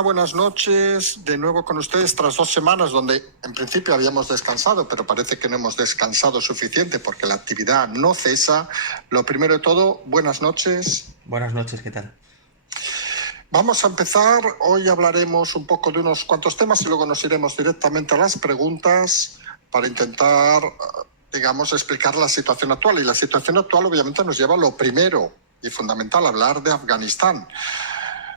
Buenas noches, de nuevo con ustedes tras 2 semanas donde en principio habíamos descansado, pero parece que no hemos descansado suficiente porque la actividad no cesa. Lo primero de todo, buenas noches. Buenas noches, ¿qué tal? Vamos a empezar, hoy hablaremos un poco de unos cuantos temas y luego nos iremos directamente a las preguntas para intentar, digamos, explicar la situación actual. Y la situación actual obviamente nos lleva a lo primero y fundamental, hablar de Afganistán.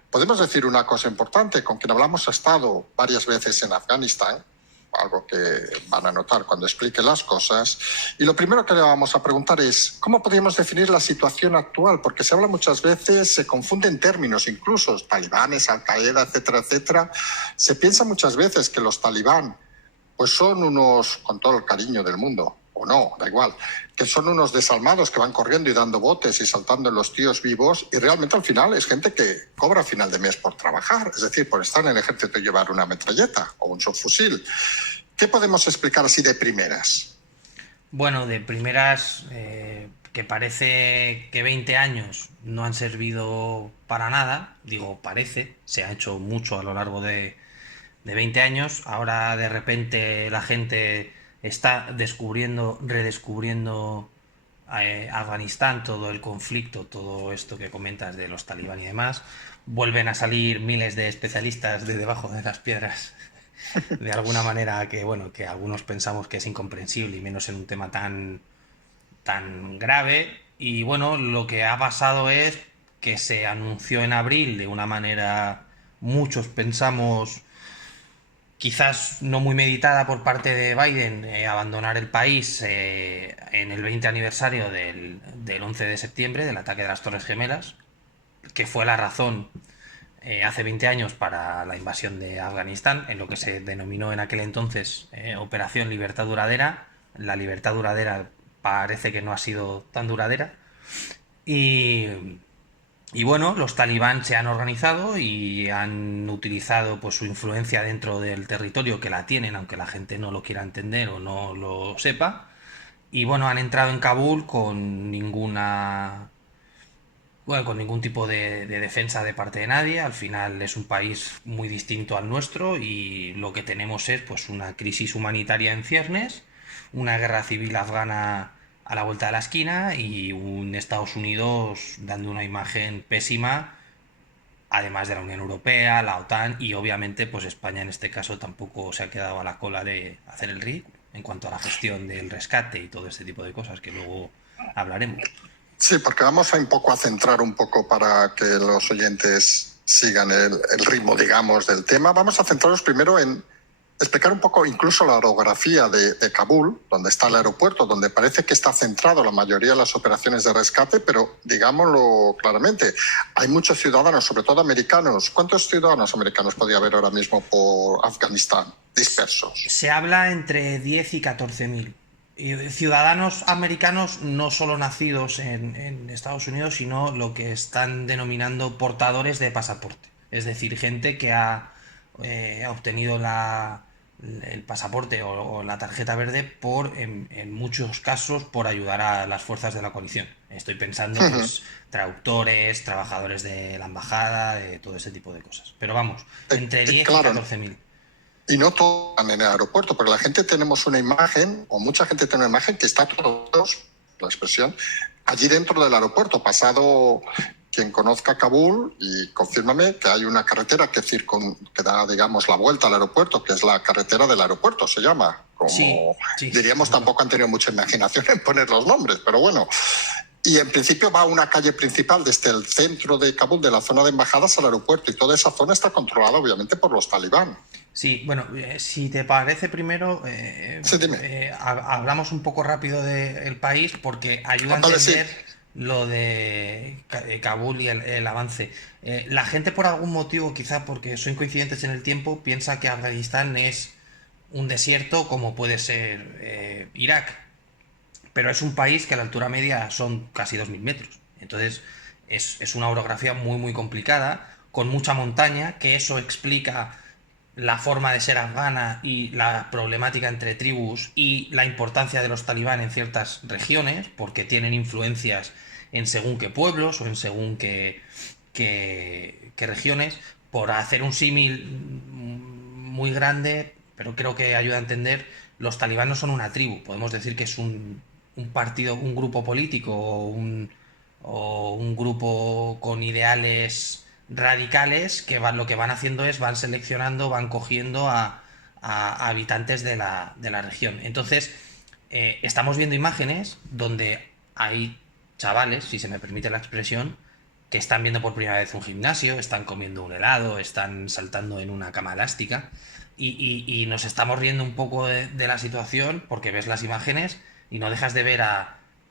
Podemos decir una cosa importante, con quien hablamos ha estado varias veces en Afganistán, algo que van a notar cuando explique las cosas. Y lo primero que le vamos a preguntar es, ¿cómo podríamos definir la situación actual? Porque se habla muchas veces, se confunden términos, incluso talibanes, Al-Qaeda, etcétera, etcétera. Se piensa muchas veces que los talibán pues son unos, con todo el cariño del mundo, o no, da igual, que son unos desalmados que van corriendo y dando botes y saltando en los tíos vivos, y realmente al final es gente que cobra a final de mes por trabajar, es decir, por estar en el ejército y llevar una metralleta o un subfusil. ¿Qué podemos explicar así de primeras? Bueno, de primeras, que parece que 20 años no han servido para nada, digo parece, se ha hecho mucho a lo largo de 20 años, ahora de repente la gente está redescubriendo Afganistán, todo el conflicto, todo esto que comentas de los talibán y demás, vuelven a salir miles de especialistas de debajo de las piedras de alguna manera que, bueno, que algunos pensamos que es incomprensible y menos en un tema tan grave. Y bueno, lo que ha pasado es que se anunció en abril de una manera, muchos pensamos, quizás no muy meditada por parte de Biden, abandonar el país en el 20 aniversario del 11 de septiembre, del ataque de las Torres Gemelas, que fue la razón hace 20 años para la invasión de Afganistán, en lo que se denominó en aquel entonces Operación Libertad Duradera. La libertad duradera parece que no ha sido tan duradera. Y, y bueno, los talibán se han organizado y han utilizado pues su influencia dentro del territorio, que la tienen, aunque la gente no lo quiera entender o no lo sepa. Y bueno, han entrado en Kabul con ningún tipo de defensa de parte de nadie. Al final es un país muy distinto al nuestro y lo que tenemos es pues una crisis humanitaria en ciernes, una guerra civil afgana a la vuelta de la esquina y un Estados Unidos dando una imagen pésima, además de la Unión Europea, la OTAN y obviamente pues España en este caso tampoco se ha quedado a la cola de hacer el ridículo en cuanto a la gestión del rescate y todo este tipo de cosas que luego hablaremos. Sí, porque vamos a un poco a centrar un poco para que los oyentes sigan el ritmo, digamos, del tema. Vamos a centrarnos primero en explicar un poco incluso la orografía de Kabul, donde está el aeropuerto, donde parece que está centrado la mayoría de las operaciones de rescate, pero digámoslo claramente, hay muchos ciudadanos, sobre todo americanos. ¿Cuántos ciudadanos americanos podría haber ahora mismo por Afganistán dispersos? Se habla entre 10 y 14.000 ciudadanos americanos no solo nacidos en Estados Unidos, sino lo que están denominando portadores de pasaporte. Es decir, gente que ha obtenido el pasaporte o la tarjeta verde en muchos casos, por ayudar a las fuerzas de la coalición. Estoy pensando, pues, traductores, trabajadores de la embajada, de todo ese tipo de cosas. Pero vamos, entre 10 y Claro, 14.000. y no todo en el aeropuerto, porque la gente tenemos una imagen, o mucha gente tiene una imagen que está todos, la expresión, allí dentro del aeropuerto. Pasado quien conozca Kabul, y confírmame que hay una carretera que da, digamos, la vuelta al aeropuerto, que es la carretera del aeropuerto, se llama. Como Sí, sí. diríamos, tampoco han tenido mucha imaginación en poner los nombres, pero bueno. Y en principio va a una calle principal desde el centro de Kabul, de la zona de embajadas, al aeropuerto, y toda esa zona está controlada obviamente por los talibán. Sí, bueno, si te parece primero, Sí, dime. hablamos un poco rápido del país porque ayuda a Vale, sí. entender lo de Kabul y el avance. La gente por algún motivo, quizá porque son coincidentes en el tiempo, piensa que Afganistán es un desierto como puede ser Irak, pero es un país que a la altura media son casi 2.000 metros. Entonces es una orografía muy muy complicada, con mucha montaña, que eso explica la forma de ser afgana y la problemática entre tribus y la importancia de los talibán en ciertas regiones, porque tienen influencias en según qué pueblos o en según qué regiones, por hacer un símil muy grande, pero creo que ayuda a entender, los talibanes no son una tribu. Podemos decir que es un partido, un grupo político o un grupo con ideales radicales que lo que van haciendo es van seleccionando, van cogiendo a habitantes de la región. Entonces, estamos viendo imágenes donde hay chavales, si se me permite la expresión, que están viendo por primera vez un gimnasio, están comiendo un helado, están saltando en una cama elástica y nos estamos riendo un poco de la situación porque ves las imágenes y no dejas de ver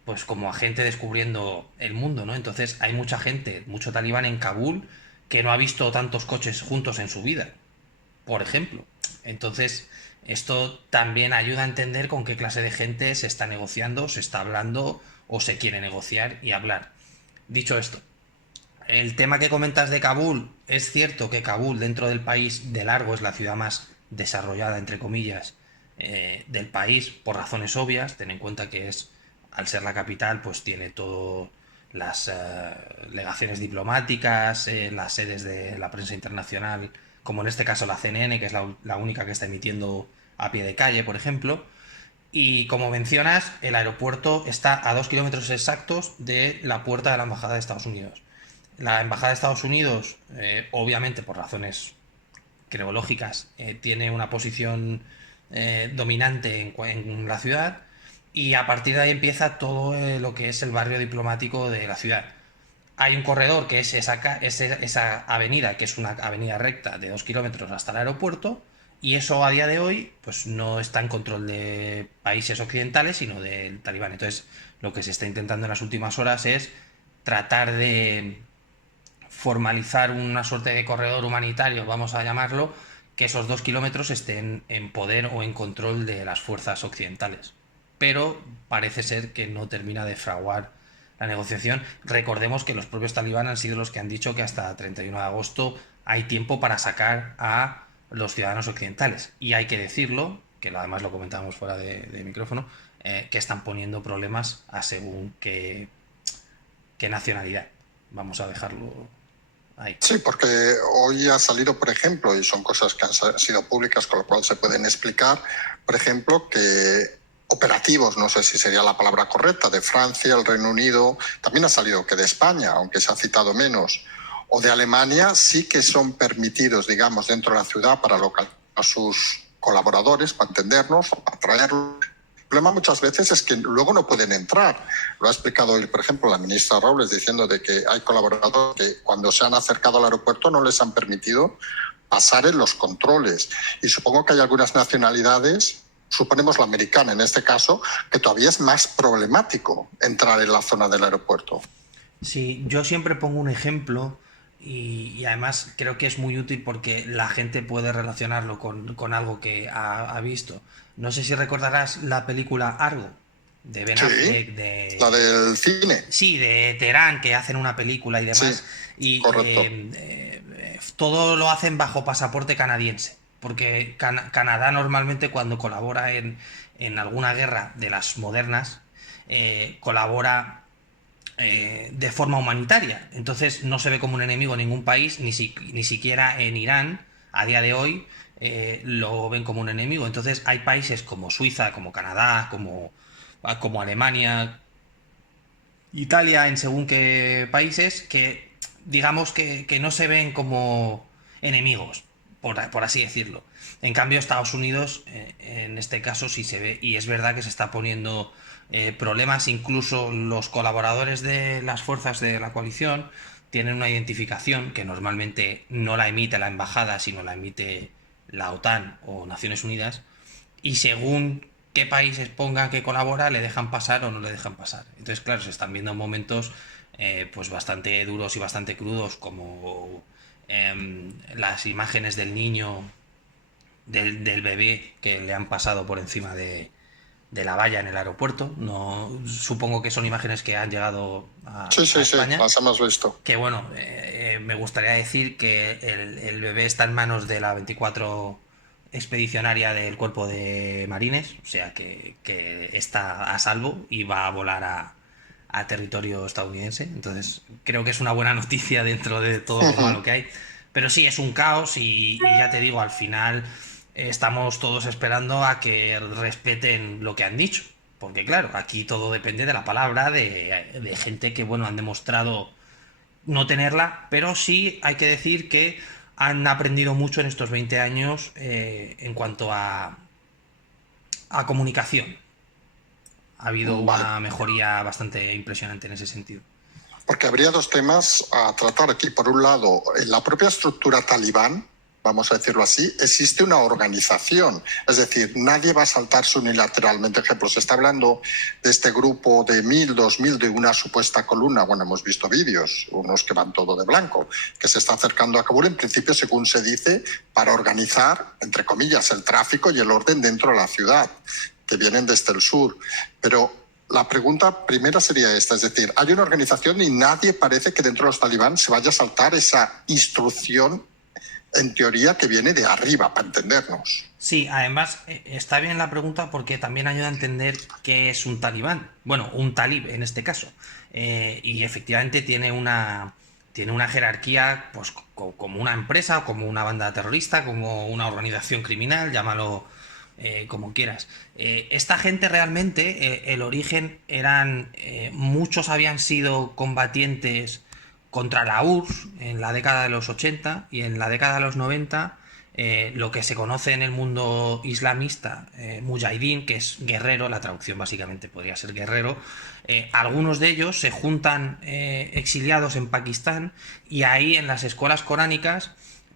pues como a gente descubriendo el mundo, ¿no? Entonces hay mucha gente, mucho talibán en Kabul que no ha visto tantos coches juntos en su vida, por ejemplo. Entonces, esto también ayuda a entender con qué clase de gente se está negociando, se está hablando o se quiere negociar y hablar. Dicho esto, el tema que comentas de Kabul, es cierto que Kabul dentro del país de largo es la ciudad más desarrollada, entre comillas, del país por razones obvias. Ten en cuenta que es, al ser la capital, pues tiene todo las legaciones diplomáticas, las sedes de la prensa internacional, como en este caso la CNN, que es la única que está emitiendo a pie de calle, por ejemplo. Y como mencionas, el aeropuerto está a 2 kilómetros exactos de la puerta de la Embajada de Estados Unidos. La Embajada de Estados Unidos, obviamente por razones creológicas, tiene una posición dominante en la ciudad y a partir de ahí empieza todo lo que es el barrio diplomático de la ciudad. Hay un corredor que es esa avenida, que es una avenida recta de 2 kilómetros hasta el aeropuerto, y eso a día de hoy pues no está en control de países occidentales, sino del talibán. Entonces, lo que se está intentando en las últimas horas es tratar de formalizar una suerte de corredor humanitario, vamos a llamarlo, que esos 2 kilómetros estén en poder o en control de las fuerzas occidentales. Pero parece ser que no termina de fraguar la negociación. Recordemos que los propios talibán han sido los que han dicho que hasta 31 de agosto hay tiempo para sacar a los ciudadanos occidentales. Y hay que decirlo, que además lo comentábamos fuera de micrófono, que están poniendo problemas a según qué nacionalidad. Vamos a dejarlo ahí. Sí, porque hoy ha salido, por ejemplo, y son cosas que han sido públicas, con lo cual se pueden explicar, por ejemplo, que operativos, no sé si sería la palabra correcta, de Francia, el Reino Unido, también ha salido que de España, aunque se ha citado menos, o de Alemania, sí que son permitidos, digamos, dentro de la ciudad para localizar a sus colaboradores, para entendernos, o para traerlos. El problema muchas veces es que luego no pueden entrar. Lo ha explicado hoy, por ejemplo, la ministra Robles, diciendo de que hay colaboradores que cuando se han acercado al aeropuerto no les han permitido pasar en los controles. Y supongo que hay algunas nacionalidades, suponemos la americana en este caso, que todavía es más problemático entrar en la zona del aeropuerto. Sí, yo siempre pongo un ejemplo y además creo que es muy útil porque la gente puede relacionarlo con algo que ha visto. No sé si recordarás la película Argo de Ben Sí, Affleck, la del cine. sí, de Teherán, que hacen una película y Sí, demás, y correcto. todo lo hacen bajo pasaporte canadiense, porque Canadá normalmente cuando colabora en alguna guerra de las modernas, colabora de forma humanitaria. Entonces no se ve como un enemigo en ningún país, ni siquiera en Irán, a día de hoy, lo ven como un enemigo. Entonces hay países como Suiza, como Canadá, como Alemania, Italia, en según qué países, que digamos que no se ven como enemigos, por así decirlo. En cambio, Estados Unidos, en este caso, sí se ve, y es verdad que se está poniendo problemas. Incluso los colaboradores de las fuerzas de la coalición tienen una identificación que normalmente no la emite la embajada, sino la emite la OTAN o Naciones Unidas, y según qué países pongan que colabora, le dejan pasar o no le dejan pasar. Entonces, claro, se están viendo momentos pues bastante duros y bastante crudos, como las imágenes del niño, del bebé que le han pasado por encima de la valla en el aeropuerto. No, supongo que son imágenes que han llegado Sí, a sí, sí, España. las hemos visto. Que bueno, me gustaría decir que el bebé está en manos de la 24 expedicionaria del Cuerpo de Marines, o sea que está a salvo y va a volar a territorio estadounidense. Entonces creo que es una buena noticia dentro de todo lo malo que hay. Pero sí, es un caos y ya te digo, al final estamos todos esperando a que respeten lo que han dicho. Porque claro, aquí todo depende de la palabra de gente que, bueno, han demostrado no tenerla, pero sí hay que decir que han aprendido mucho en estos 20 años en cuanto a comunicación. Ha habido Vale. una mejoría bastante impresionante en ese sentido. Porque habría dos temas a tratar aquí. Por un lado, en la propia estructura talibán, vamos a decirlo así, existe una organización. Es decir, nadie va a saltarse unilateralmente. Ejemplo, se está hablando de este grupo de 1.000, 2.000 de una supuesta columna. Bueno, hemos visto vídeos, unos que van todo de blanco, que se está acercando a Kabul, en principio, según se dice, para organizar, entre comillas, el tráfico y el orden dentro de la ciudad, que vienen desde el sur. Pero la pregunta primera sería esta, es decir, hay una organización y nadie parece que dentro de los talibán se vaya a saltar esa instrucción, en teoría, que viene de arriba, para entendernos. Sí, además está bien la pregunta porque también ayuda a entender qué es un talibán. Bueno, un talib en este caso. Y efectivamente tiene una jerarquía, pues como una empresa, como una banda terrorista, como una organización criminal, llámalo como quieras. Esta gente realmente, el origen eran, muchos habían sido combatientes contra la URSS en la década de los 80 y en la década de los 90 lo que se conoce en el mundo islamista, mujahidín, que es guerrero, la traducción básicamente podría ser guerrero, algunos de ellos se juntan exiliados en Pakistán y ahí en las escuelas coránicas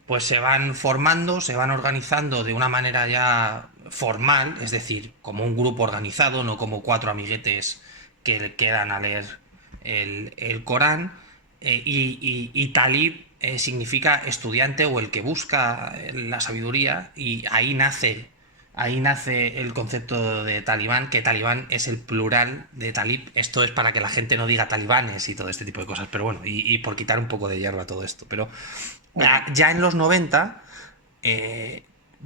pues se van formando, se van organizando de una manera ya formal, es decir, como un grupo organizado, no como cuatro amiguetes que quedan a leer el Corán. Y talib significa estudiante o el que busca la sabiduría, y ahí nace el concepto de talibán, que talibán es el plural de talib. Esto es para que la gente no diga talibanes y todo este tipo de cosas, pero bueno, y por quitar un poco de hierba a todo esto. Pero ya en los 90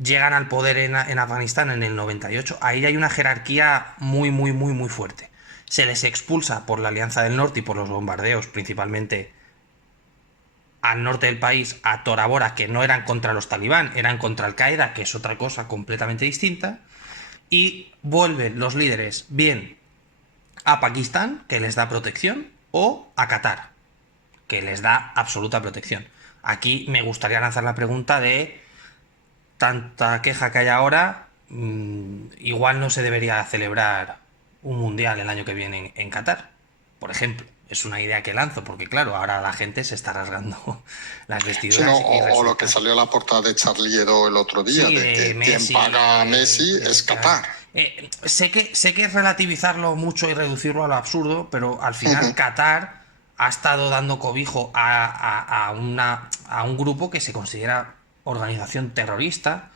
llegan al poder en Afganistán en el 98. Ahí hay una jerarquía muy, muy, muy, muy fuerte. Se les expulsa por la Alianza del Norte y por los bombardeos, principalmente al norte del país, a Tora Bora, que no eran contra los talibán, eran contra Al-Qaeda, que es otra cosa completamente distinta. Y vuelven los líderes bien a Pakistán, que les da protección, o a Qatar, que les da absoluta protección. Aquí me gustaría lanzar la pregunta de tanta queja que hay ahora, igual no se debería celebrar un mundial el año que viene en Qatar, por ejemplo. Es una idea que lanzo, porque claro, ahora la gente se está rasgando las Sí, no, vestiduras y o lo que resulta... salió a la portada de Charlie Hebdo el otro día, Sí, de que quien Messi, paga a Messi es Qatar. sé que es relativizarlo mucho y reducirlo a lo absurdo, pero al final Qatar ha estado dando cobijo a un grupo que se considera organización terrorista.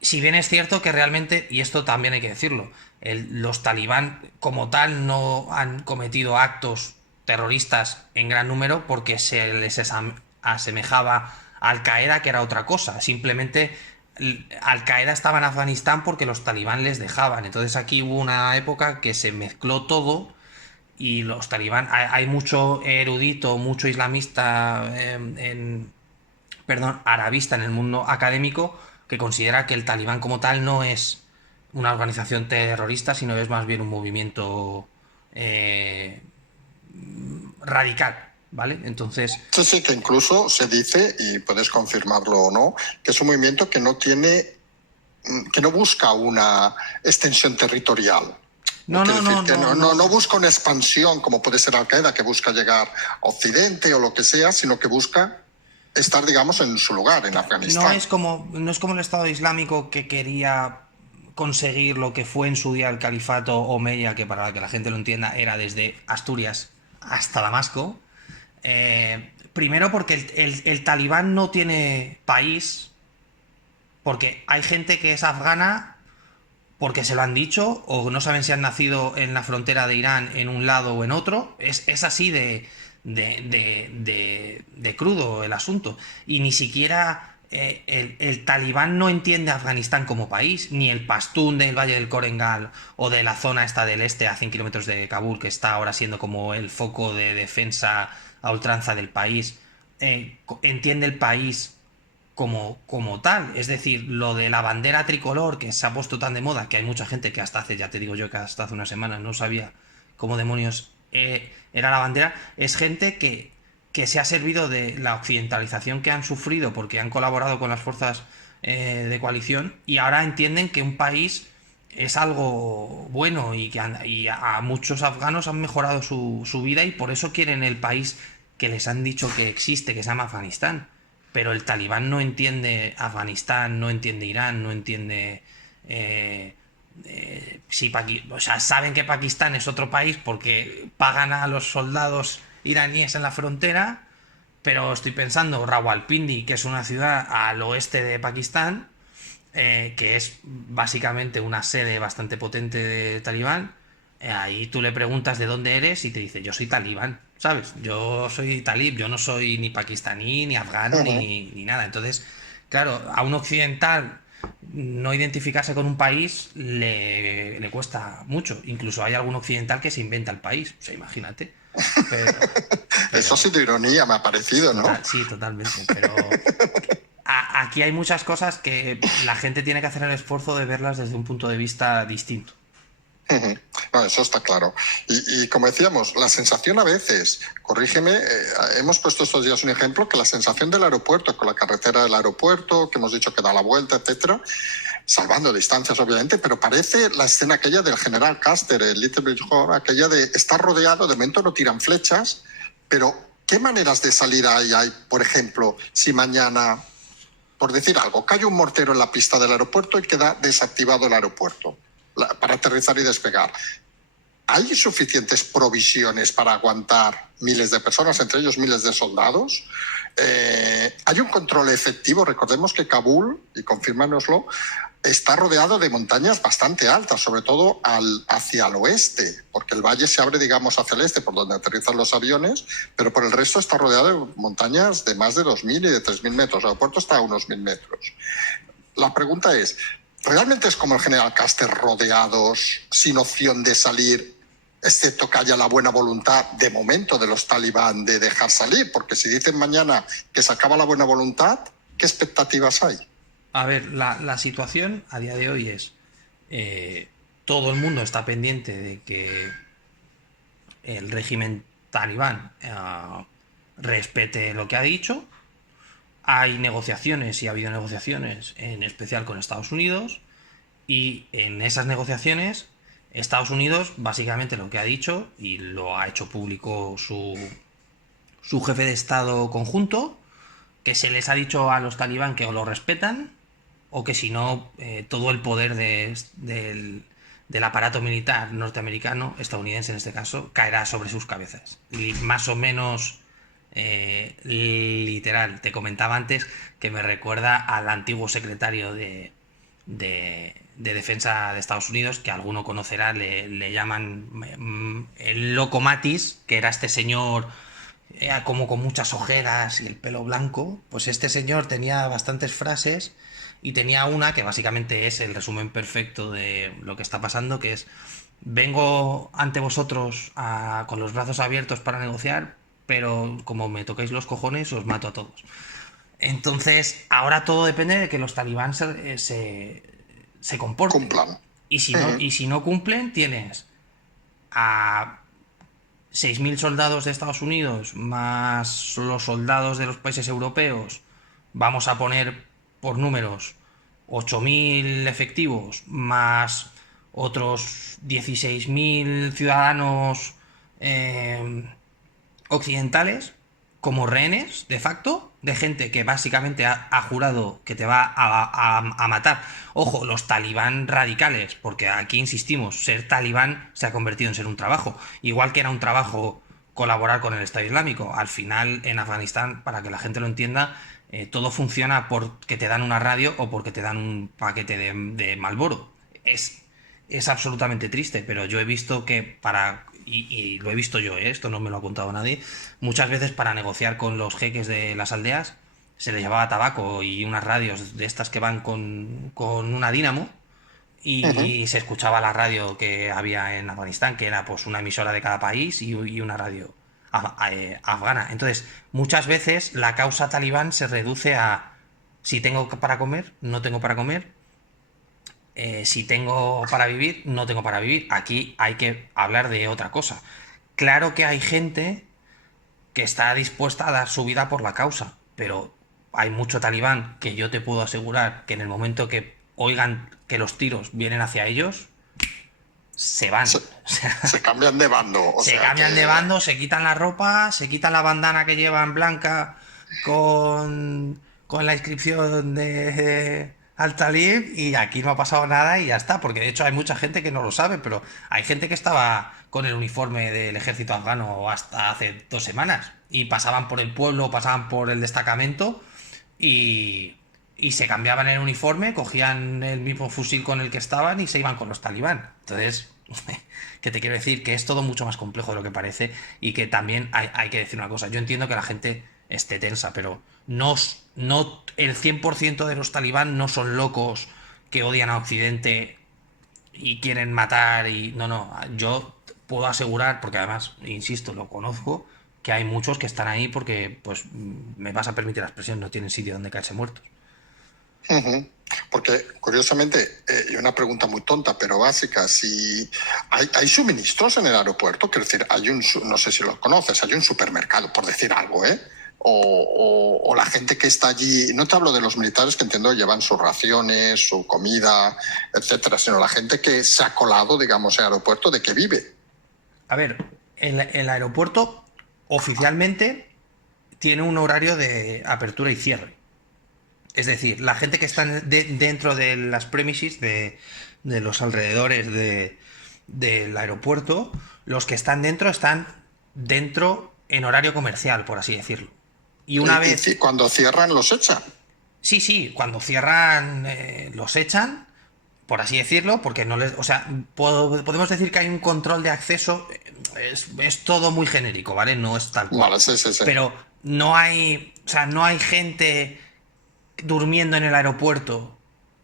Si bien es cierto que realmente, y esto también hay que decirlo, los talibán como tal no han cometido actos terroristas en gran número porque se les asemejaba a Al-Qaeda, que era otra cosa. Simplemente Al-Qaeda estaba en Afganistán porque los talibán les dejaban. Entonces aquí hubo una época que se mezcló todo y los talibán, hay mucho erudito, mucho islamista perdón, arabista en el mundo académico que considera que el talibán como tal no es una organización terrorista, sino es más bien un movimiento radical, ¿vale? Entonces, Sí, sí, que incluso se dice, y puedes confirmarlo o no, que es un movimiento que no tiene, que no busca una extensión territorial. no, Quiere no, decir no, que no, no no. busca una expansión como puede ser Al-Qaeda, que busca llegar a Occidente o lo que sea, sino que busca estar, digamos, en su lugar, en Afganistán. No es como el Estado Islámico que quería conseguir lo que fue en su día el califato omeya, que para que la gente lo entienda era desde Asturias hasta Damasco. Primero porque el talibán no tiene país, porque hay gente que es afgana porque se lo han dicho o no saben si han nacido en la frontera de Irán en un lado o en otro. Es así de crudo el asunto. Y ni siquiera el talibán no entiende a Afganistán como país, ni el pastún del Valle del Korengal o de la zona esta del este a 100 kilómetros de Kabul, que está ahora siendo como el foco de defensa a ultranza del país. entiende el país como tal. Es decir, lo de la bandera tricolor que se ha puesto tan de moda, que hay mucha gente que hasta hace, ya te digo yo, que hasta hace unas semanas no sabía cómo demonios era la bandera, es gente que se ha servido de la occidentalización que han sufrido porque han colaborado con las fuerzas de coalición y ahora entienden que un país es algo bueno y que a muchos afganos han mejorado su vida y por eso quieren el país que les han dicho que existe, que se llama Afganistán. Pero el talibán no entiende Afganistán, no entiende Irán, no entiende... o sea, saben que Pakistán es otro país porque pagan a los soldados iraníes en la frontera, pero estoy pensando Rawalpindi, que es una ciudad al oeste de Pakistán, que es básicamente una sede bastante potente de talibán. Ahí tú le preguntas de dónde eres y te dice, yo soy talibán, ¿sabes? Yo soy talib, yo no soy ni pakistaní, ni afgano, ni nada. Entonces, claro, a un occidental no identificarse con un país le cuesta mucho. Incluso hay algún occidental que se inventa el país, o sea, imagínate. Pero, Eso sí de ironía me ha parecido, ¿no? sí, totalmente, pero aquí hay muchas cosas que la gente tiene que hacer el esfuerzo de verlas desde un punto de vista distinto. No, eso está claro. Y como decíamos, la sensación a veces, corrígeme, hemos puesto estos días un ejemplo, que la sensación del aeropuerto, con la carretera del aeropuerto, que hemos dicho que da la vuelta, etcétera, salvando distancias obviamente, pero parece la escena aquella del general Custer, el Little Bridge Horror, aquella de estar rodeado, de momento no tiran flechas, pero ¿qué maneras de salir ahí hay? Por ejemplo, si mañana, por decir algo, cae un mortero en la pista del aeropuerto y queda desactivado el aeropuerto para aterrizar y despegar. ¿Hay suficientes provisiones para aguantar miles de personas, entre ellos miles de soldados? ¿Hay un control efectivo? Recordemos que Kabul, y confírmanoslo, está rodeado de montañas bastante altas, sobre todo hacia el oeste, porque el valle se abre, digamos, hacia el este, por donde aterrizan los aviones, pero por el resto está rodeado de montañas de más de 2.000 y de 3.000 metros. El aeropuerto está a unos 1.000 metros. La pregunta es, ¿realmente es como el general Custer, rodeados, sin opción de salir, excepto que haya la buena voluntad de momento de los talibán de dejar salir? Porque si dicen mañana que se acaba la buena voluntad, ¿qué expectativas hay? A ver, la situación a día de hoy es... todo el mundo está pendiente de que el régimen talibán respete lo que ha dicho. Hay negociaciones y ha habido negociaciones, en especial con Estados Unidos, y en esas negociaciones Estados Unidos básicamente lo que ha dicho, y lo ha hecho público su jefe de Estado conjunto, que se les ha dicho a los talibán que o lo respetan o que si no, todo el poder del aparato militar norteamericano, estadounidense en este caso, caerá sobre sus cabezas. Y más o menos literal. Te comentaba antes que me recuerda al antiguo secretario de Defensa de Estados Unidos, que alguno conocerá, le llaman el Loco Matis, que era este señor como con muchas ojeras y el pelo blanco. Pues este señor tenía bastantes frases y tenía una que básicamente es el resumen perfecto de lo que está pasando, que es: vengo ante vosotros con los brazos abiertos para negociar, pero como me toquéis los cojones os mato a todos. Entonces, ahora todo depende de que los talibán se comporten. Cumplan. Y si no cumplen, tienes a 6.000 soldados de Estados Unidos más los soldados de los países europeos. Vamos a poner por números 8.000 efectivos más otros 16.000 ciudadanos occidentales como rehenes de facto de gente que básicamente ha jurado que te va a matar. Ojo, los talibán radicales, porque aquí insistimos, ser talibán se ha convertido en ser un trabajo, igual que era un trabajo colaborar con el Estado Islámico. Al final, en Afganistán, para que la gente lo entienda, todo funciona porque te dan una radio o porque te dan un paquete de Marlboro. Es absolutamente triste, pero yo he visto que y lo he visto yo, esto no me lo ha contado nadie, muchas veces para negociar con los jeques de las aldeas se les llevaba tabaco y unas radios de estas que van con una dínamo y se escuchaba la radio que había en Afganistán, que era pues una emisora de cada país y una radio afgana. Entonces, muchas veces la causa talibán se reduce a si tengo para comer, no tengo para comer, si tengo para vivir, no tengo para vivir. Aquí hay que hablar de otra cosa. Claro que hay gente que está dispuesta a dar su vida por la causa, pero hay mucho talibán que yo te puedo asegurar que en el momento que oigan que los tiros vienen hacia ellos, se van. Se, O sea, se cambian de bando. O se sea cambian de que, bando, se quitan la ropa, se quitan la bandana que llevan blanca con la inscripción de Al-Talib y aquí no ha pasado nada y ya está, porque de hecho hay mucha gente que no lo sabe, pero hay gente que estaba con el uniforme del ejército afgano hasta hace 2 semanas y pasaban por el pueblo, pasaban por el destacamento y se cambiaban el uniforme, cogían el mismo fusil con el que estaban y se iban con los talibán. Entonces, que te quiero decir que es todo mucho más complejo de lo que parece y que también hay que decir una cosa. Yo entiendo que la gente esté tensa, pero no el 100% de los talibán no son locos que odian a Occidente y quieren matar y no, yo puedo asegurar, porque además, insisto, lo conozco, que hay muchos que están ahí porque, pues, me vas a permitir la expresión, no tienen sitio donde caerse muertos. ujú. Porque, curiosamente, y una pregunta muy tonta, pero básica, si hay suministros en el aeropuerto, quiero decir, no sé si lo conoces, hay un supermercado, por decir algo, ¿eh? O la gente que está allí, no te hablo de los militares que entiendo llevan sus raciones, su comida, etcétera, sino la gente que se ha colado, digamos, en el aeropuerto, ¿de qué vive? A ver, el aeropuerto oficialmente tiene un horario de apertura y cierre. Es decir, la gente que está dentro de las premises, de los alrededores del aeropuerto, los que están dentro en horario comercial, por así decirlo. Y una vez... Cuando cierran, los echan. Sí, cuando cierran los echan, por así decirlo, porque no les... O sea, podemos decir que hay un control de acceso, es todo muy genérico, ¿vale? No es tal cual. Vale, sí. Pero no hay... O sea, no hay gente durmiendo en el aeropuerto.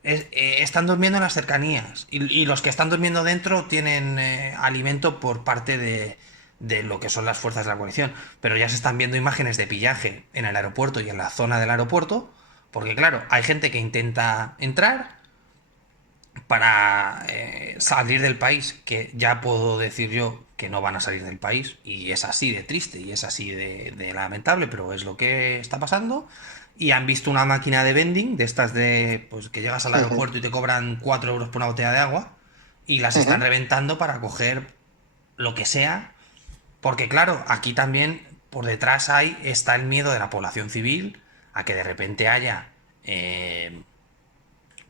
Están durmiendo en las cercanías. Y los que están durmiendo dentro tienen alimento por parte de lo que son las fuerzas de la coalición. Pero ya se están viendo imágenes de pillaje en el aeropuerto y en la zona del aeropuerto. Porque claro, hay gente que intenta entrar para salir del país, que ya puedo decir yo que no van a salir del país. Y es así de triste y es así de lamentable, pero es lo que está pasando. Y han visto una máquina de vending, de estas de pues que llegas al Ujú, aeropuerto y te cobran 4 euros por una botella de agua, y las están ujú. reventando para coger lo que sea. Porque claro, aquí también por detrás está el miedo de la población civil a que de repente haya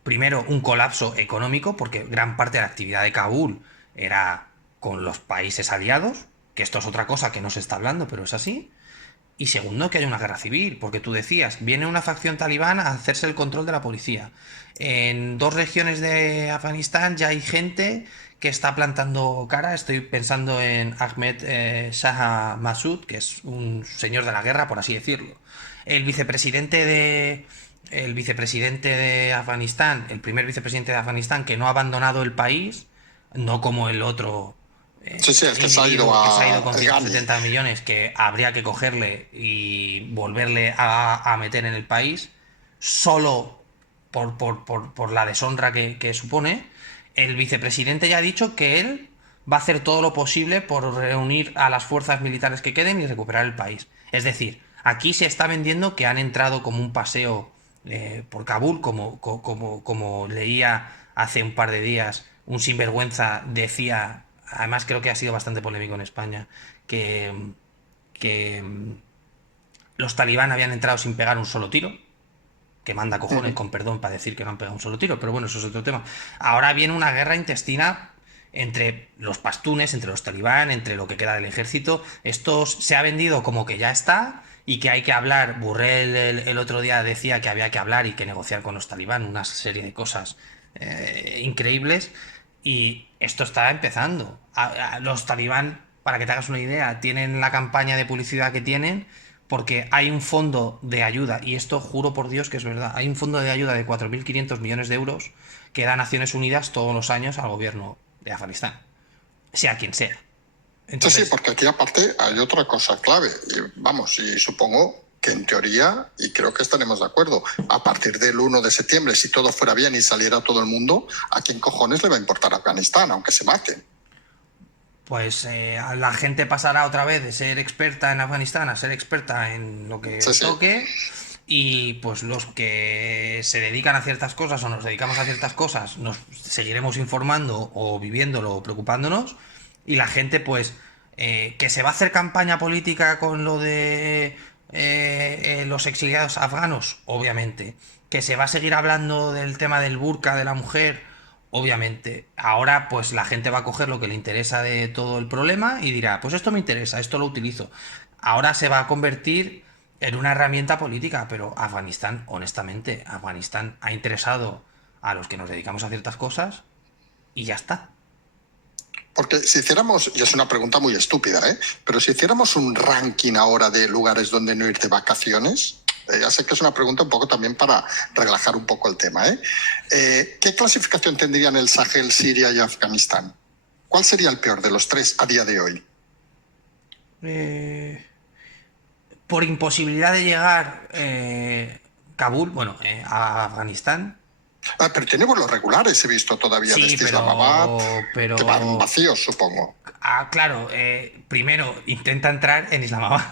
primero un colapso económico, porque gran parte de la actividad de Kabul era con los países aliados, que esto es otra cosa que no se está hablando, pero es así. Y segundo, que haya una guerra civil, porque tú decías, viene una facción talibán a hacerse el control de la policía. En 2 regiones de Afganistán ya hay gente que está plantando cara. Estoy pensando en Ahmed Shah Massoud, que es un señor de la guerra, por así decirlo. El vicepresidente de, el vicepresidente de Afganistán, el primer vicepresidente de Afganistán, que no ha abandonado el país, no como el otro Sí, el que se ha ido individuo que se ha ido con el Ghani. 170 millones, que habría que cogerle y volverle a meter en el país, solo por la deshonra que supone. El vicepresidente ya ha dicho que él va a hacer todo lo posible por reunir a las fuerzas militares que queden y recuperar el país. Es decir, aquí se está vendiendo que han entrado como un paseo por Kabul, como leía hace un par de días, un sinvergüenza decía, además creo que ha sido bastante polémico en España, que los talibán habían entrado sin pegar un solo tiro, que manda cojones, Ujú. con perdón, para decir que no han pegado un solo tiro, pero bueno, eso es otro tema. Ahora viene una guerra intestina entre los pastunes, entre los talibán, entre lo que queda del ejército. Esto se ha vendido como que ya está y que hay que hablar. Burrell el otro día decía que había que hablar y que negociar con los talibán, una serie de cosas increíbles. Y esto está empezando. Los talibán, para que te hagas una idea, tienen la campaña de publicidad que tienen porque hay un fondo de ayuda, y esto juro por Dios que es verdad, hay un fondo de ayuda de 4.500 millones de euros que da Naciones Unidas todos los años al gobierno de Afganistán, sea quien sea. Sí, sí, Entonces, porque aquí aparte hay otra cosa clave. Y, vamos, y supongo que en teoría, y creo que estaremos de acuerdo, a partir del 1 de septiembre, si todo fuera bien y saliera todo el mundo, ¿a quién cojones le va a importar Afganistán, aunque se maten? pues la gente pasará otra vez de ser experta en Afganistán a ser experta en lo Sí, que sí. toque. Y pues los que se dedican a ciertas cosas o nos dedicamos a ciertas cosas, nos seguiremos informando o viviéndolo o preocupándonos. Y la gente, pues, que se va a hacer campaña política con lo de los exiliados afganos, obviamente. Que se va a seguir hablando del tema del burka de la mujer, obviamente. Ahora, pues la gente va a coger lo que le interesa de todo el problema y dirá, pues esto me interesa, esto lo utilizo. Ahora se va a convertir en una herramienta política, pero Afganistán, honestamente, Afganistán ha interesado a los que nos dedicamos a ciertas cosas y ya está. Porque si hiciéramos, y es una pregunta muy estúpida, ¿eh? Pero si hiciéramos un ranking ahora de lugares donde no ir de vacaciones, ya sé que es una pregunta un poco también para relajar un poco el tema, ¿eh? ¿Qué clasificación tendrían el Sahel, Siria y Afganistán? ¿Cuál sería el peor de los tres a día de hoy? Eh, por imposibilidad de llegar Kabul, bueno, a Afganistán. Ah, pero tenemos los regulares, he visto todavía Sí, desde Islamabad, que van pero vacíos, supongo. claro, primero intenta entrar en Islamabad.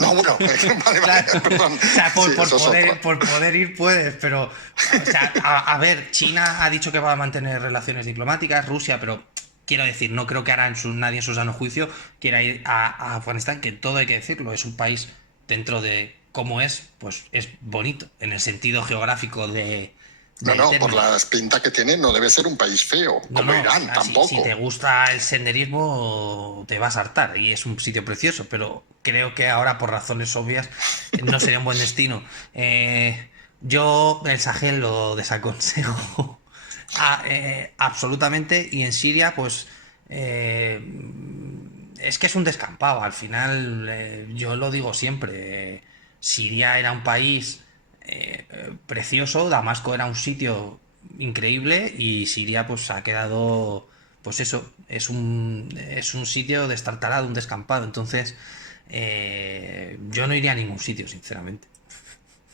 No, bueno, vale, vale, Claro. perdón. O sea, Sí, eso es otro. por poder ir puedes, pero, o sea, a ver, China ha dicho que va a mantener relaciones diplomáticas, Rusia, pero quiero decir, no creo que ahora nadie en su sano juicio quiera ir a Afganistán, que todo hay que decirlo, es un país dentro de cómo es, pues es bonito, en el sentido geográfico No, del no, por término. la pinta que tiene, no debe ser un país feo, No, como no, o Irán sea, si te tampoco. gusta el senderismo te vas a hartar y es un sitio precioso, pero creo que ahora por razones obvias no sería un buen destino. Yo el Sahel lo desaconsejo absolutamente y en Siria pues eh, es que es un descampado. Al final yo lo digo siempre, Siria era un país precioso, Damasco era un sitio increíble y Siria pues ha quedado, pues eso, es un sitio destartalado, un descampado. Entonces, yo no iría a ningún sitio, sinceramente.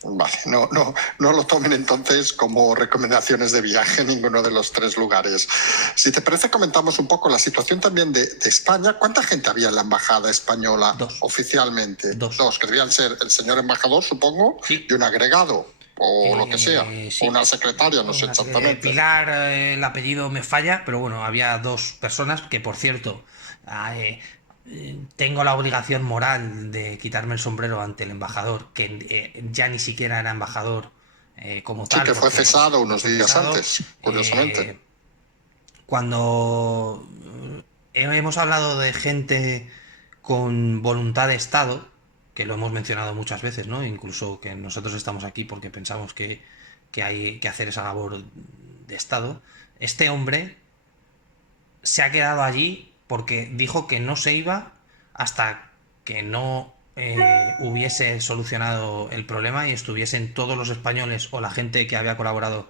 Vale, no, no, no lo tomen entonces como recomendaciones de viaje ninguno de los tres lugares. Si te parece, comentamos un poco la situación también de España. ¿Cuánta gente había en la embajada española Dos, oficialmente? dos. Dos, que debían ser el señor embajador, supongo, Sí. y un agregado, o lo que sea, o Sí. una secretaria, no sé exactamente. Pilar, el apellido me falla, pero bueno, había dos personas que, por cierto, eh, tengo la obligación moral de quitarme el sombrero ante el embajador, que ya ni siquiera era embajador como Sí, tal, que fue porque pues cesado unos fue días cesado. antes, curiosamente. Eh, Cuando hemos hablado de gente con voluntad de Estado, que lo hemos mencionado muchas veces, ¿no? Incluso que nosotros estamos aquí porque pensamos que hay que hacer esa labor de Estado. Este hombre se ha quedado allí porque dijo que no se iba hasta que no hubiese solucionado el problema y estuviesen todos los españoles o la gente que había colaborado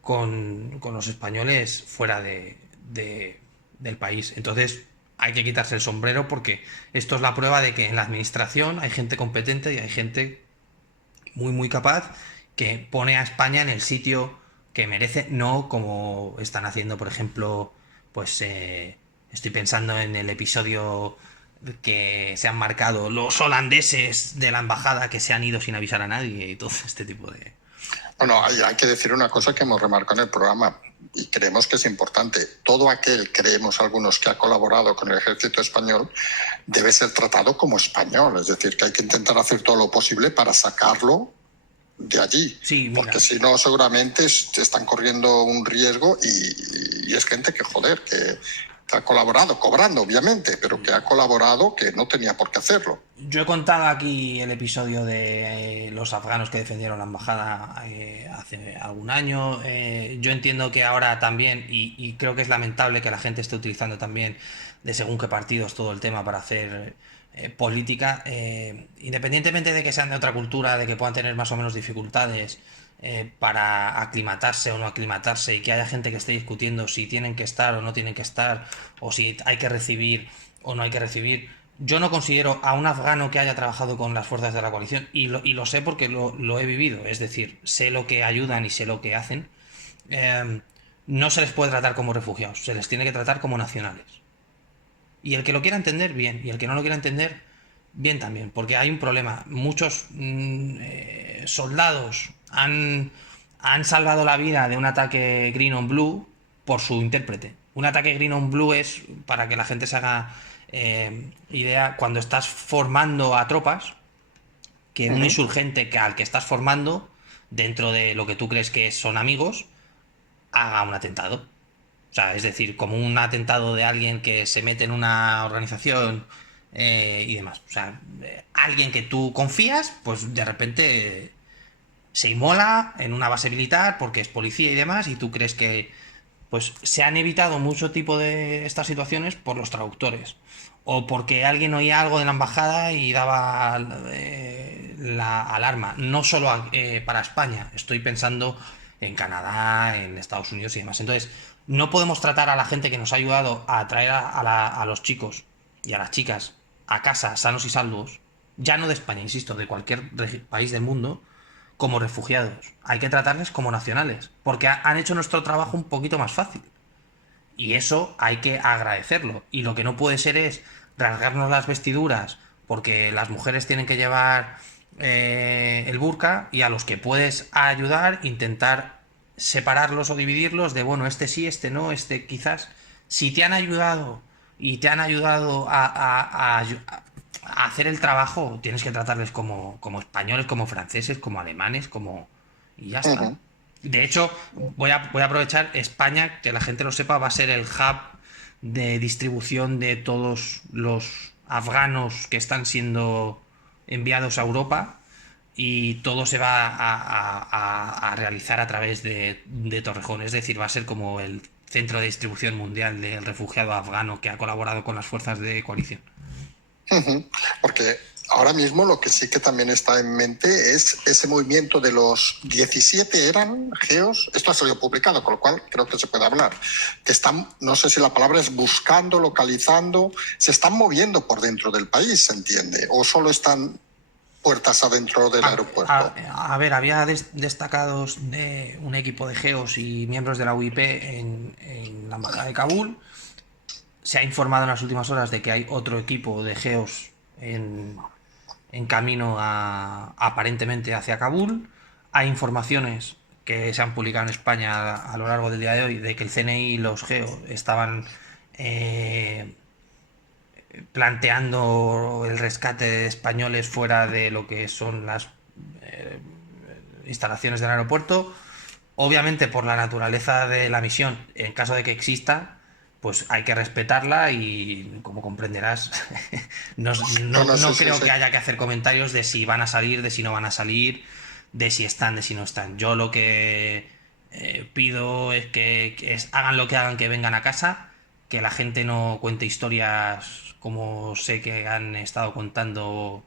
con los españoles fuera del país. Entonces hay que quitarse el sombrero porque esto es la prueba de que en la administración hay gente competente y hay gente muy muy capaz que pone a España en el sitio que merece, no como están haciendo, por ejemplo, pues estoy pensando en el episodio que se han marcado los holandeses de la embajada que se han ido sin avisar a nadie y todo este tipo de... Bueno, hay que decir una cosa que hemos remarcado en el programa y creemos que es importante. Todo aquel, creemos algunos, que ha colaborado con el ejército español debe ser tratado como español. Es decir, que hay que intentar hacer todo lo posible para sacarlo de allí. Sí, Porque mira, si no, seguramente están corriendo un riesgo y es gente que, joder, que ha colaborado, cobrando obviamente, pero que ha colaborado que no tenía por qué hacerlo. yo he contado aquí el episodio de los afganos que defendieron la embajada hace algún año. Yo entiendo que ahora también, y creo que es lamentable que la gente esté utilizando también de según qué partidos todo el tema para hacer política, independientemente de que sean de otra cultura, de que puedan tener más o menos dificultades para aclimatarse o no aclimatarse y que haya gente que esté discutiendo si tienen que estar o no tienen que estar o si hay que recibir o no hay que recibir. Yo no considero a un afgano que haya trabajado con las fuerzas de la coalición, y lo sé porque lo he vivido, es decir, sé lo que ayudan y sé lo que hacen. eh, no se les puede tratar como refugiados, se les tiene que tratar como nacionales. Y el que lo quiera entender, bien, y el que no lo quiera entender, bien también, porque hay un problema. Muchos soldados han salvado la vida de un ataque Green on Blue por su intérprete. Un ataque Green on Blue es, para que la gente se haga idea, cuando estás formando a tropas, que un Ujú. insurgente al que estás formando, dentro de lo que tú crees que son amigos, haga un atentado. O sea, es decir, como un atentado de alguien que se mete en una organización y demás. O sea, alguien que tú confías, pues de repente se inmola en una base militar porque es policía y demás, y tú crees que pues se han evitado mucho tipo de estas situaciones por los traductores. O porque alguien oía algo de la embajada y daba la alarma. No solo para España, estoy pensando en Canadá, en Estados Unidos y demás. Entonces, no podemos tratar a la gente que nos ha ayudado a traer a los chicos y a las chicas a casa sanos y salvos, ya no de España, insisto, de cualquier país del mundo, como refugiados. Hay que tratarles como nacionales, porque han hecho nuestro trabajo un poquito más fácil. Y eso hay que agradecerlo. Y lo que no puede ser es rasgarnos las vestiduras porque las mujeres tienen que llevar el burka, y a los que puedes ayudar intentar separarlos o dividirlos de, bueno, este sí, este no, este quizás. Si te han ayudado y te han ayudado a hacer el trabajo, tienes que tratarles como españoles, como franceses, como alemanes, como... Y ya está. Ujú. De hecho, voy a aprovechar España, que la gente lo sepa, va a ser el hub de distribución de todos los afganos que están siendo enviados a Europa, y todo se va a realizar a través de Torrejón. Es decir, va a ser como el centro de distribución mundial del refugiado afgano que ha colaborado con las fuerzas de coalición. Ujú. Porque ahora mismo lo que sí que también está en mente es ese movimiento de los 17 eran geos, esto ha salido publicado, con lo cual creo que se puede hablar, que están, no sé si la palabra es buscando, localizando, se están moviendo por dentro del país, ¿se entiende? O solo están puertas adentro del aeropuerto. A ver, había destacados de un equipo de geos y miembros de la UIP en la embajada de Kabul. Se ha informado en las últimas horas de que hay otro equipo de geos en camino aparentemente hacia Kabul. Hay informaciones que se han publicado en España a lo largo del día de hoy de que el CNI y los geos estaban eh, planteando el rescate de españoles fuera de lo que son las eh, instalaciones del aeropuerto. Obviamente, por la naturaleza de la misión, en caso de que exista, pues hay que respetarla, y como comprenderás, no, No, no, no, sí, no sí, creo sí. que haya que hacer comentarios de si van a salir, de si no van a salir, de si están, de si no están. Yo lo que pido es que hagan lo que hagan, que vengan a casa, que la gente no cuente historias como sé que han estado contando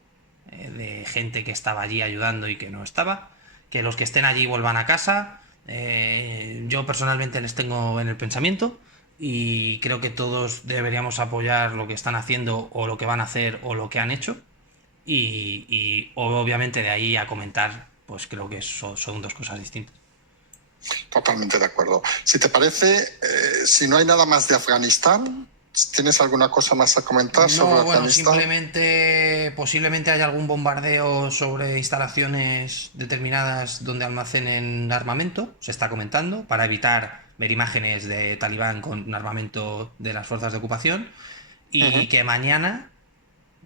de gente que estaba allí ayudando y que no estaba, que los que estén allí vuelvan a casa. Yo personalmente les tengo en el pensamiento, y creo que todos deberíamos apoyar lo que están haciendo o lo que van a hacer o lo que han hecho, y obviamente de ahí a comentar, pues creo que son dos cosas distintas. Totalmente de acuerdo. Si te parece, si no hay nada más de Afganistán, ¿tienes alguna cosa más a comentar sobre No, bueno, Afganistán? simplemente posiblemente haya algún bombardeo sobre instalaciones determinadas donde almacenen armamento, se está comentando, para evitar ver imágenes de Talibán con armamento de las fuerzas de ocupación, y Ujú. que mañana,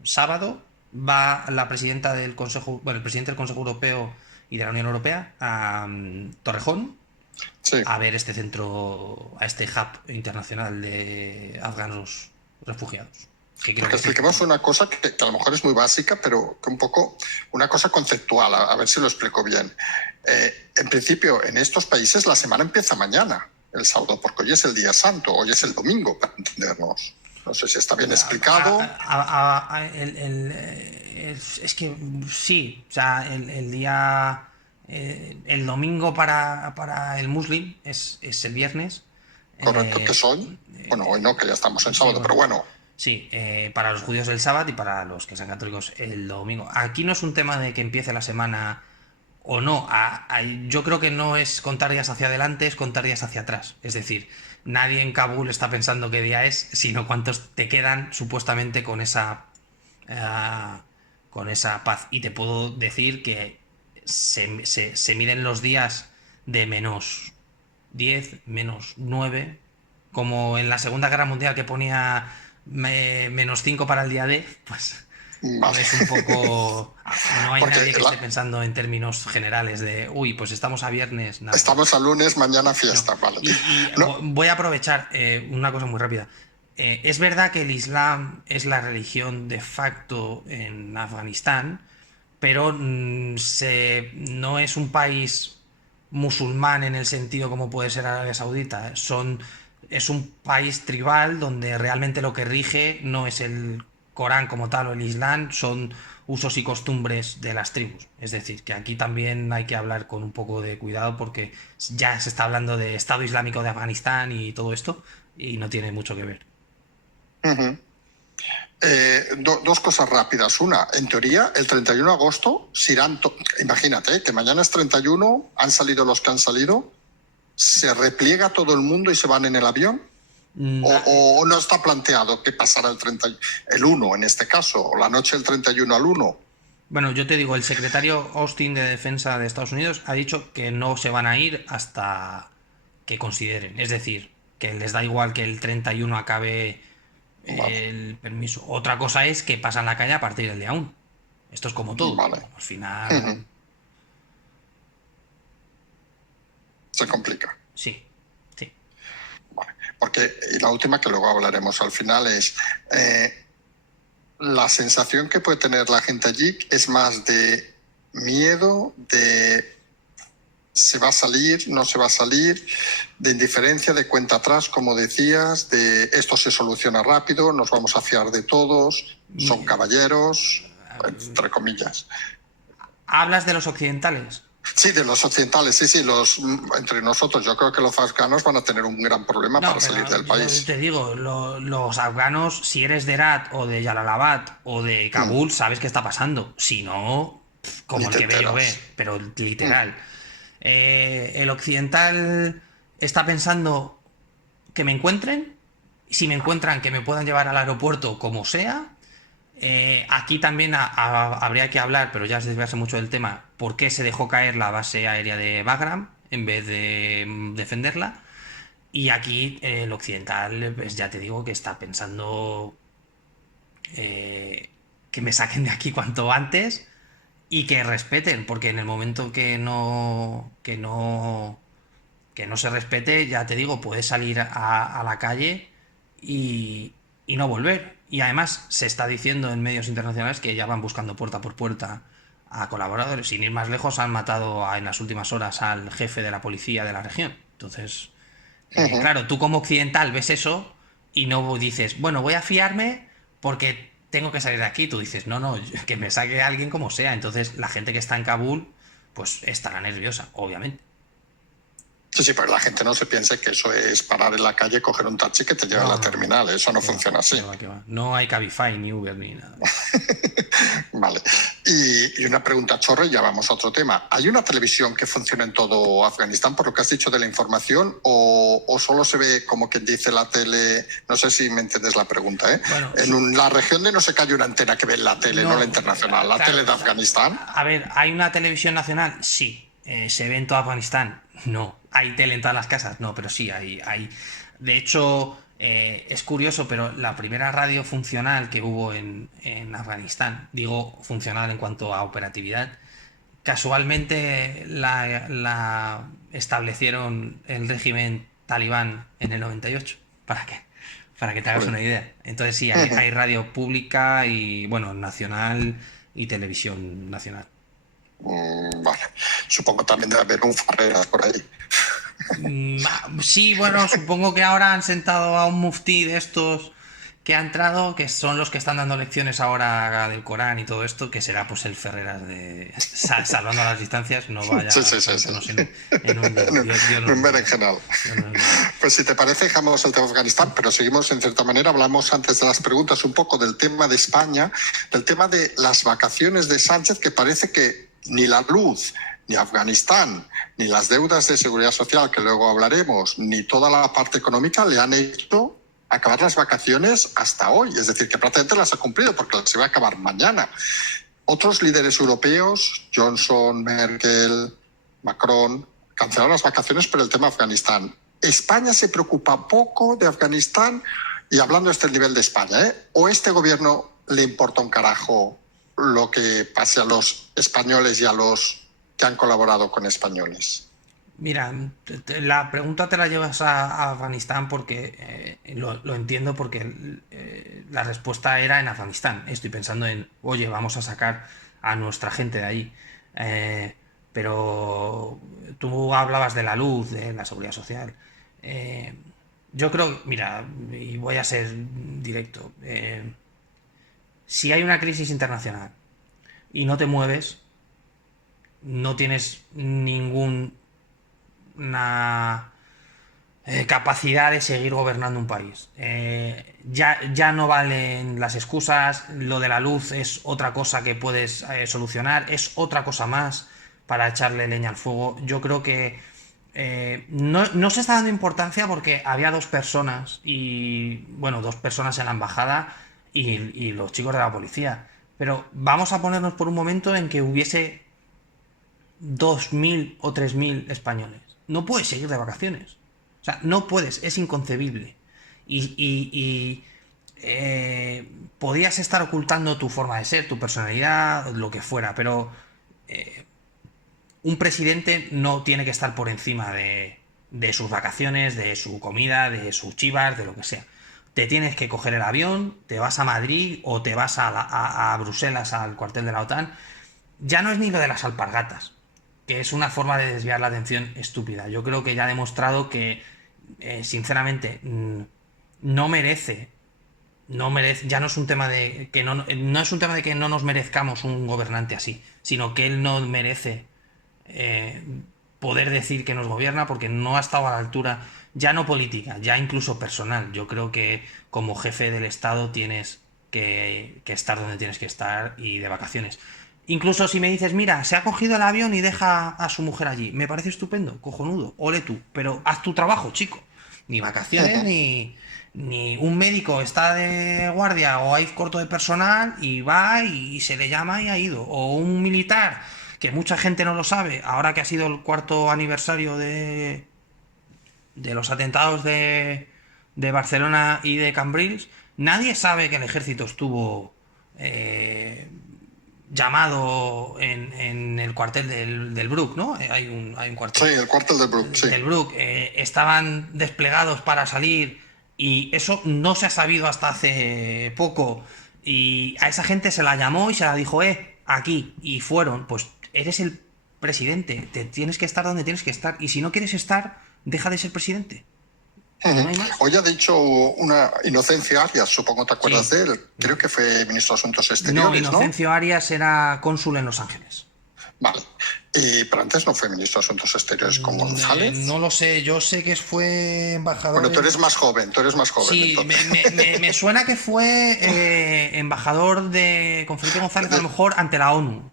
sábado, va la presidenta del Consejo, bueno, el presidente del Consejo Europeo y de la Unión Europea a Torrejón Sí, a ver este centro, a este hub internacional de afganos refugiados, que creo porque que es expliquemos importante. una cosa que a lo mejor es muy básica, pero que un poco, una cosa conceptual, a ver si lo explico bien. En principio, en estos países la semana empieza mañana, el sábado, porque hoy es el día santo, hoy es el domingo, para entendernos. No sé si está bien explicado. Es que sí, o sea, el día, el domingo para el muslim es el viernes. Correcto, que Eh, es hoy. Bueno, hoy no, que ya estamos en sí, sábado, pero bueno, bueno. Sí, para los judíos el sábado y para los que sean católicos el domingo. Aquí no es un tema de que empiece la semana o no. Yo creo que no es contar días hacia adelante, es contar días hacia atrás. Es decir, nadie en Kabul está pensando qué día es, sino cuántos te quedan supuestamente eh, con esa paz. Y te puedo decir que se miden los días de -10, -9, como en la Segunda Guerra Mundial que ponía -5 para el día D, pues Vale. es un poco... No hay Porque nadie que esté pensando en términos generales de, uy, pues estamos a viernes, nada. estamos a lunes, mañana No. fiesta, vale. Y No, voy a aprovechar una cosa muy rápida. Es verdad que el Islam es la religión de facto en Afganistán, pero no es un país musulmán en el sentido como puede ser Arabia Saudita. Es un país tribal donde realmente lo que rige no es el Corán como tal o el Islam, son usos y costumbres de las tribus. Es decir, que aquí también hay que hablar con un poco de cuidado porque ya se está hablando de Estado Islámico de Afganistán y todo esto y no tiene mucho que ver. ujú. Dos cosas rápidas. Una, en teoría, el 31 de agosto, se irán imagínate, que mañana es 31, han salido los que han salido, se repliega todo el mundo y se van en el avión. Mm, O no está planteado qué pasará el 1 en este caso, o la noche del 31 al 1. Bueno, yo te digo, el secretario Austin de Defensa de Estados Unidos ha dicho que no se van a ir hasta que consideren. Es decir, que les da igual que el 31 acabe Vale, el permiso. Otra cosa es que pasan la calle a partir del día 1. Esto es como todo. vale. Al final, Ujú. Se complica. sí, sí. Vale. Porque, y la última que luego hablaremos al final es, la sensación que puede tener la gente allí es más de miedo, de se va a salir, no se va a salir, de indiferencia, de cuenta atrás, como decías, de esto se soluciona rápido, nos vamos a fiar de todos, son caballeros, entre comillas. ¿Hablas de los occidentales? Sí, de los occidentales, sí, entre nosotros. Yo creo que los afganos van a tener un gran problema No, para salir pero del yo país. te digo, los afganos, si eres de Herat o de Jalalabad o de Mm, Kabul, sabes qué está pasando. Si no, ni como el te que ve enteras. llover, pero Mm, literal. El occidental está pensando que me encuentren, si me encuentran que me puedan llevar al aeropuerto como sea. Aquí también habría que hablar, pero ya es desviarse mucho del tema, por qué se dejó caer la base aérea de Bagram en vez de defenderla. Y aquí el occidental, pues ya te digo que está pensando que me saquen de aquí cuanto antes y que respeten, porque en el momento que no se respete, ya te digo, puedes salir a la calle y no volver. Y además se está diciendo en medios internacionales que ya van buscando puerta por puerta a colaboradores. Sin ir más lejos, han matado en las últimas horas al jefe de la policía de la región. Entonces, ujú. claro, tú como occidental ves eso y no dices, bueno, voy a fiarme porque tengo que salir de aquí. Tú dices, no, no, que me saque alguien como sea. Entonces, la gente que está en Kabul, pues estará nerviosa, obviamente. Sí, sí, pero la gente no se piense que eso es parar en la calle, coger un taxi que te lleve a No, la no, no. terminal. Eso no Que va, funciona así. que va, que va. No hay Cabify, ni Uber, ni nada. Vale. Y una pregunta chorra y ya vamos a otro tema. ¿Hay una televisión que funcione en todo Afganistán, por lo que has dicho de la información, o solo se ve como quien dice la tele? No sé si me entiendes la pregunta, ¿eh? Bueno, La región de no sé qué hay una antena que ve la tele, no la no, internacional, la claro. tele de Afganistán. A ver, ¿hay una televisión nacional? Sí. ¿Se ve en todo Afganistán? No. ¿Hay tele en todas las casas? No, pero sí, hay. De hecho, es curioso, pero la primera radio funcional que hubo en Afganistán, digo funcional en cuanto a operatividad, casualmente la establecieron el régimen talibán en el 98. ¿Para qué? Para que te hagas Joder. una idea. Entonces sí, hay radio pública y, bueno, nacional y televisión nacional. Vale. Supongo también debe haber un Farreras por ahí. Sí, bueno, supongo que ahora han sentado a un muftí de estos que ha entrado, que son los que están dando lecciones ahora del Corán y todo esto, que será pues el Ferreras de salvando las distancias, no vaya Sí. a meternos en un lío. En un berenjenal. Pues si te parece, dejamos el tema de Afganistán, pero seguimos en cierta manera. Hablamos antes de las preguntas un poco del tema de España, del tema de las vacaciones de Sánchez, que parece que ni la luz, ni Afganistán, ni las deudas de seguridad social, que luego hablaremos, ni toda la parte económica le han hecho acabar las vacaciones hasta hoy. Es decir, que prácticamente las ha cumplido porque las iba a acabar mañana. Otros líderes europeos, Johnson, Merkel, Macron, cancelaron las vacaciones por el tema de Afganistán. España se preocupa poco de Afganistán, y hablando de este nivel de España, ¿o este gobierno le importa un carajo lo que pase a los españoles y a los que han colaborado con españoles? Mira, la pregunta te la llevas a Afganistán porque lo entiendo, porque la respuesta era en Afganistán. Estoy pensando en, oye, vamos a sacar a nuestra gente de ahí. Pero tú hablabas de la luz, de la seguridad social. Yo creo, mira, y voy a ser directo, si hay una crisis internacional y no te mueves, no tienes ninguna capacidad de seguir gobernando un país. Ya no valen las excusas, lo de la luz es otra cosa que puedes solucionar, es otra cosa más para echarle leña al fuego. Yo creo que no se está dando importancia porque había dos personas en la embajada y los chicos de la policía. Pero vamos a ponernos por un momento en que hubiese 2.000 o 3.000 españoles. No puedes seguir de vacaciones. O sea, no puedes, es inconcebible. Podías estar ocultando tu forma de ser, tu personalidad, lo que fuera, pero un presidente no tiene que estar por encima de sus vacaciones, de su comida, de sus chivas, de lo que sea. Te tienes que coger el avión, te vas a Madrid o te vas a Bruselas, al cuartel de la OTAN. Ya no es ni lo de las alpargatas, que es una forma de desviar la atención estúpida. Yo creo que ya ha demostrado que, sinceramente, no merece, ya no es un tema de que no es un tema de que no nos merezcamos un gobernante así, sino que él no merece poder decir que nos gobierna porque no ha estado a la altura, ya no política, ya incluso personal. Yo creo que como jefe del Estado tienes que estar donde tienes que estar y de vacaciones. Incluso si me dices, mira, se ha cogido el avión y deja a su mujer allí, me parece estupendo, cojonudo, ole tú, pero haz tu trabajo, chico. Ni vacaciones, ni un médico está de guardia o hay corto de personal y va y se le llama y ha ido. O un militar, que mucha gente no lo sabe, ahora que ha sido el 4º aniversario de los atentados de Barcelona y de Cambrils, nadie sabe que el ejército estuvo llamado en el cuartel del Bruc, ¿no? Hay un cuartel. Sí, el cuartel del Bruc, sí. Del Bruc. Estaban desplegados para salir y eso no se ha sabido hasta hace poco. Y a esa gente se la llamó y se la dijo, aquí. Y fueron. Pues eres el presidente. Te tienes que estar donde tienes que estar. Y si no quieres estar, deja de ser presidente. ¿No hay más? Hoy ha dicho una Inocencio Arias, supongo te acuerdas de él. Creo que fue ministro de Asuntos Exteriores, ¿no? Inocencio Arias era cónsul en Los Ángeles. Vale. Pero antes no fue ministro de Asuntos Exteriores con González. No lo sé, yo sé que fue embajador. Bueno, tú eres más joven. Sí, me suena que fue embajador con Felipe González, a lo mejor ante la ONU.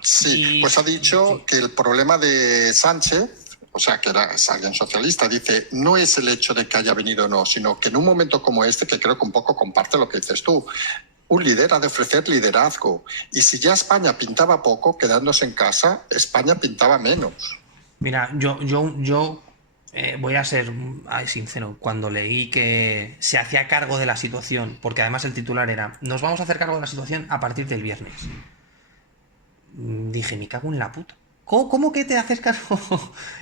Sí, pues ha dicho que el problema de Sánchez, o sea, que era alguien socialista, dice, no es el hecho de que haya venido o no, sino que en un momento como este, que creo que un poco comparte lo que dices tú, un líder ha de ofrecer liderazgo. Y si ya España pintaba poco, quedándose en casa, España pintaba menos. Mira, yo voy a ser sincero. Cuando leí que se hacía cargo de la situación, porque además el titular era, nos vamos a hacer cargo de la situación a partir del viernes. Dije, me cago en la puta. ¿Cómo que te haces cargo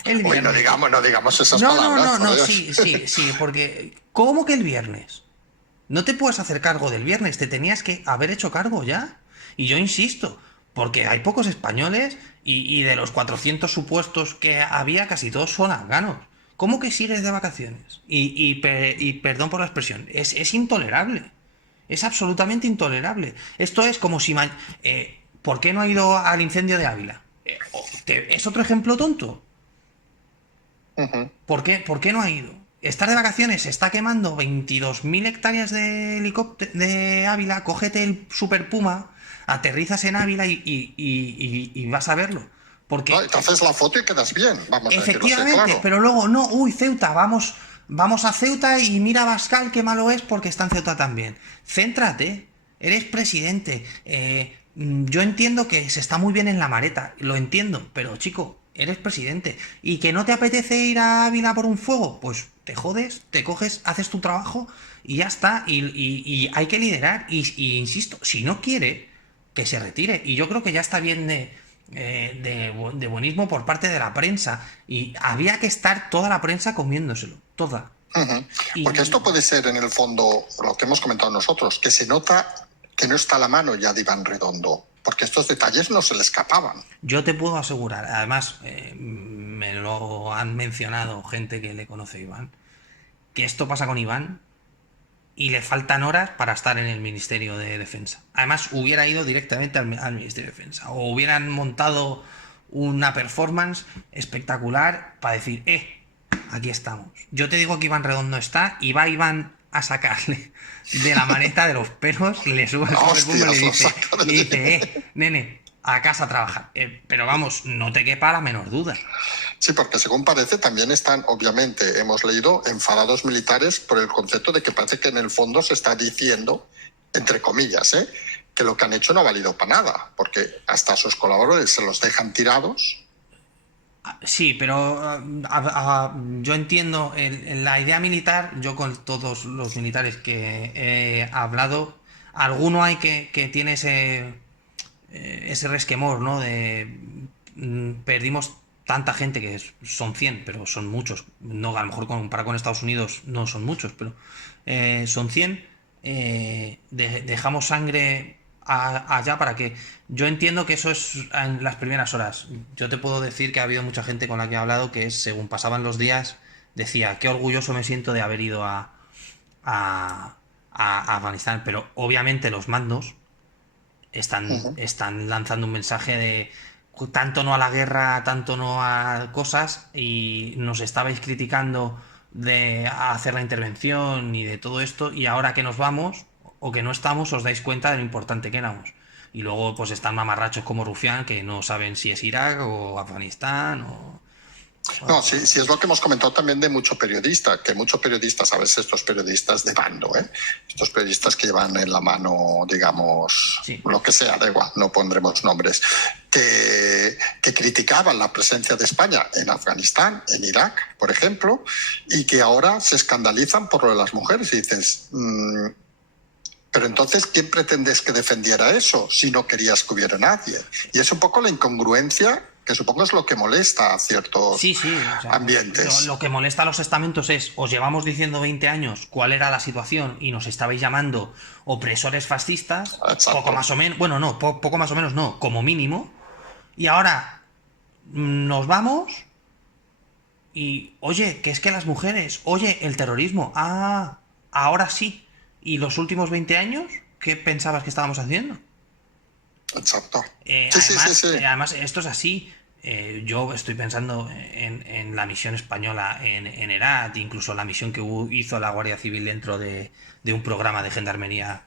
el viernes? Bueno, no digamos esas palabras. No, sí, porque ¿cómo que el viernes? No te puedes hacer cargo del viernes, te tenías que haber hecho cargo ya. Y yo insisto, porque hay pocos españoles y de los 400 supuestos que había, casi todos son afganos. ¿Cómo que sigues de vacaciones? Y perdón por la expresión, es intolerable. Es absolutamente intolerable. Esto es como si... ¿por qué no ha ido al incendio de Ávila? ¿Es otro ejemplo tonto? Ujú. ¿Por qué no ha ido? Estar de vacaciones, se está quemando 22.000 hectáreas de helicóptero de Ávila, cógete el Super Puma, aterrizas en Ávila y vas a verlo. No, y Porque te haces la foto y quedas bien, vamos a decirlo así, efectivamente, claro. pero luego no, uy, Ceuta, vamos a Ceuta y mira a Bascal qué malo es porque está en Ceuta también. Céntrate, eres presidente. Yo entiendo que se está muy bien en la mareta, lo entiendo, pero chico, eres presidente. ¿Y que no te apetece ir a Ávila por un fuego? Pues te jodes, te coges, haces tu trabajo y ya está. Y hay que liderar. Y insisto, si no quiere, que se retire. Y yo creo que ya está bien de buenismo por parte de la prensa. Y había que estar toda la prensa comiéndoselo. Toda. Ujú. Porque Y esto puede ser, en el fondo, lo que hemos comentado nosotros, que se nota que no está a la mano ya de Iván Redondo, porque estos detalles no se le escapaban. yo te puedo asegurar, además me lo han mencionado gente que le conoce a Iván, que esto pasa con Iván y le faltan horas para estar en el Ministerio de Defensa. Además, hubiera ido directamente al Ministerio de Defensa. O hubieran montado una performance espectacular para decir, aquí estamos. Yo te digo que Iván Redondo está y va Iván a sacarle de la maneta de los pelos, le sube el super puma y Hostias, lo saca le de dice, nene, a casa a trabajar. Pero vamos, no te quepa la menor duda. Sí, porque según parece también están, obviamente, hemos leído, enfadados militares por el concepto de que parece que en el fondo se está diciendo, entre comillas, que lo que han hecho no ha valido para nada, porque hasta a sus colaboradores se los dejan tirados. Sí, pero yo entiendo la idea militar, yo con todos los militares que he hablado, alguno hay que tiene ese resquemor, ¿no? De perdimos tanta gente que son 100, pero son muchos. No, a lo mejor comparado con Estados Unidos no son muchos, pero son 100. Dejamos sangre allá para que... Yo entiendo que eso es en las primeras horas. Yo te puedo decir que ha habido mucha gente con la que he hablado que según pasaban los días decía, qué orgulloso me siento de haber ido a, a Afganistán, pero obviamente los mandos Ujú. están lanzando un mensaje de tanto no a la guerra, tanto no a cosas, y nos estabais criticando de hacer la intervención y de todo esto, y ahora que nos vamos o que no estamos, os dais cuenta de lo importante que éramos. Y luego pues están mamarrachos como Rufián que no saben si es Irak o Afganistán No, sí, o- sí es lo que hemos comentado también de mucho periodista, que muchos periodistas, a veces estos periodistas de bando, estos periodistas que llevan en la mano, digamos, Sí. lo que sea, da igual, no pondremos nombres, que criticaban la presencia de España en Afganistán, en Irak, por ejemplo, y que ahora se escandalizan por lo de las mujeres y dices, pero entonces, ¿quién pretendes que defendiera eso si no querías que hubiera nadie? Y es un poco la incongruencia que supongo es lo que molesta a ciertos Sí, sí, o sea, lo ambientes. que molesta a los estamentos es, os llevamos diciendo 20 años cuál era la situación y nos estabais llamando opresores fascistas, poco Exacto. más o menos, bueno, no, poco más o menos no, como mínimo, y ahora nos vamos y, oye, que es que las mujeres, oye, el terrorismo, ahora sí, y los últimos 20 años, ¿qué pensabas que estábamos haciendo? Exacto. Sí, sí, sí, sí. Además, esto es así. Yo estoy pensando en la misión española en Herat, incluso la misión que hizo la Guardia Civil dentro de un programa de gendarmería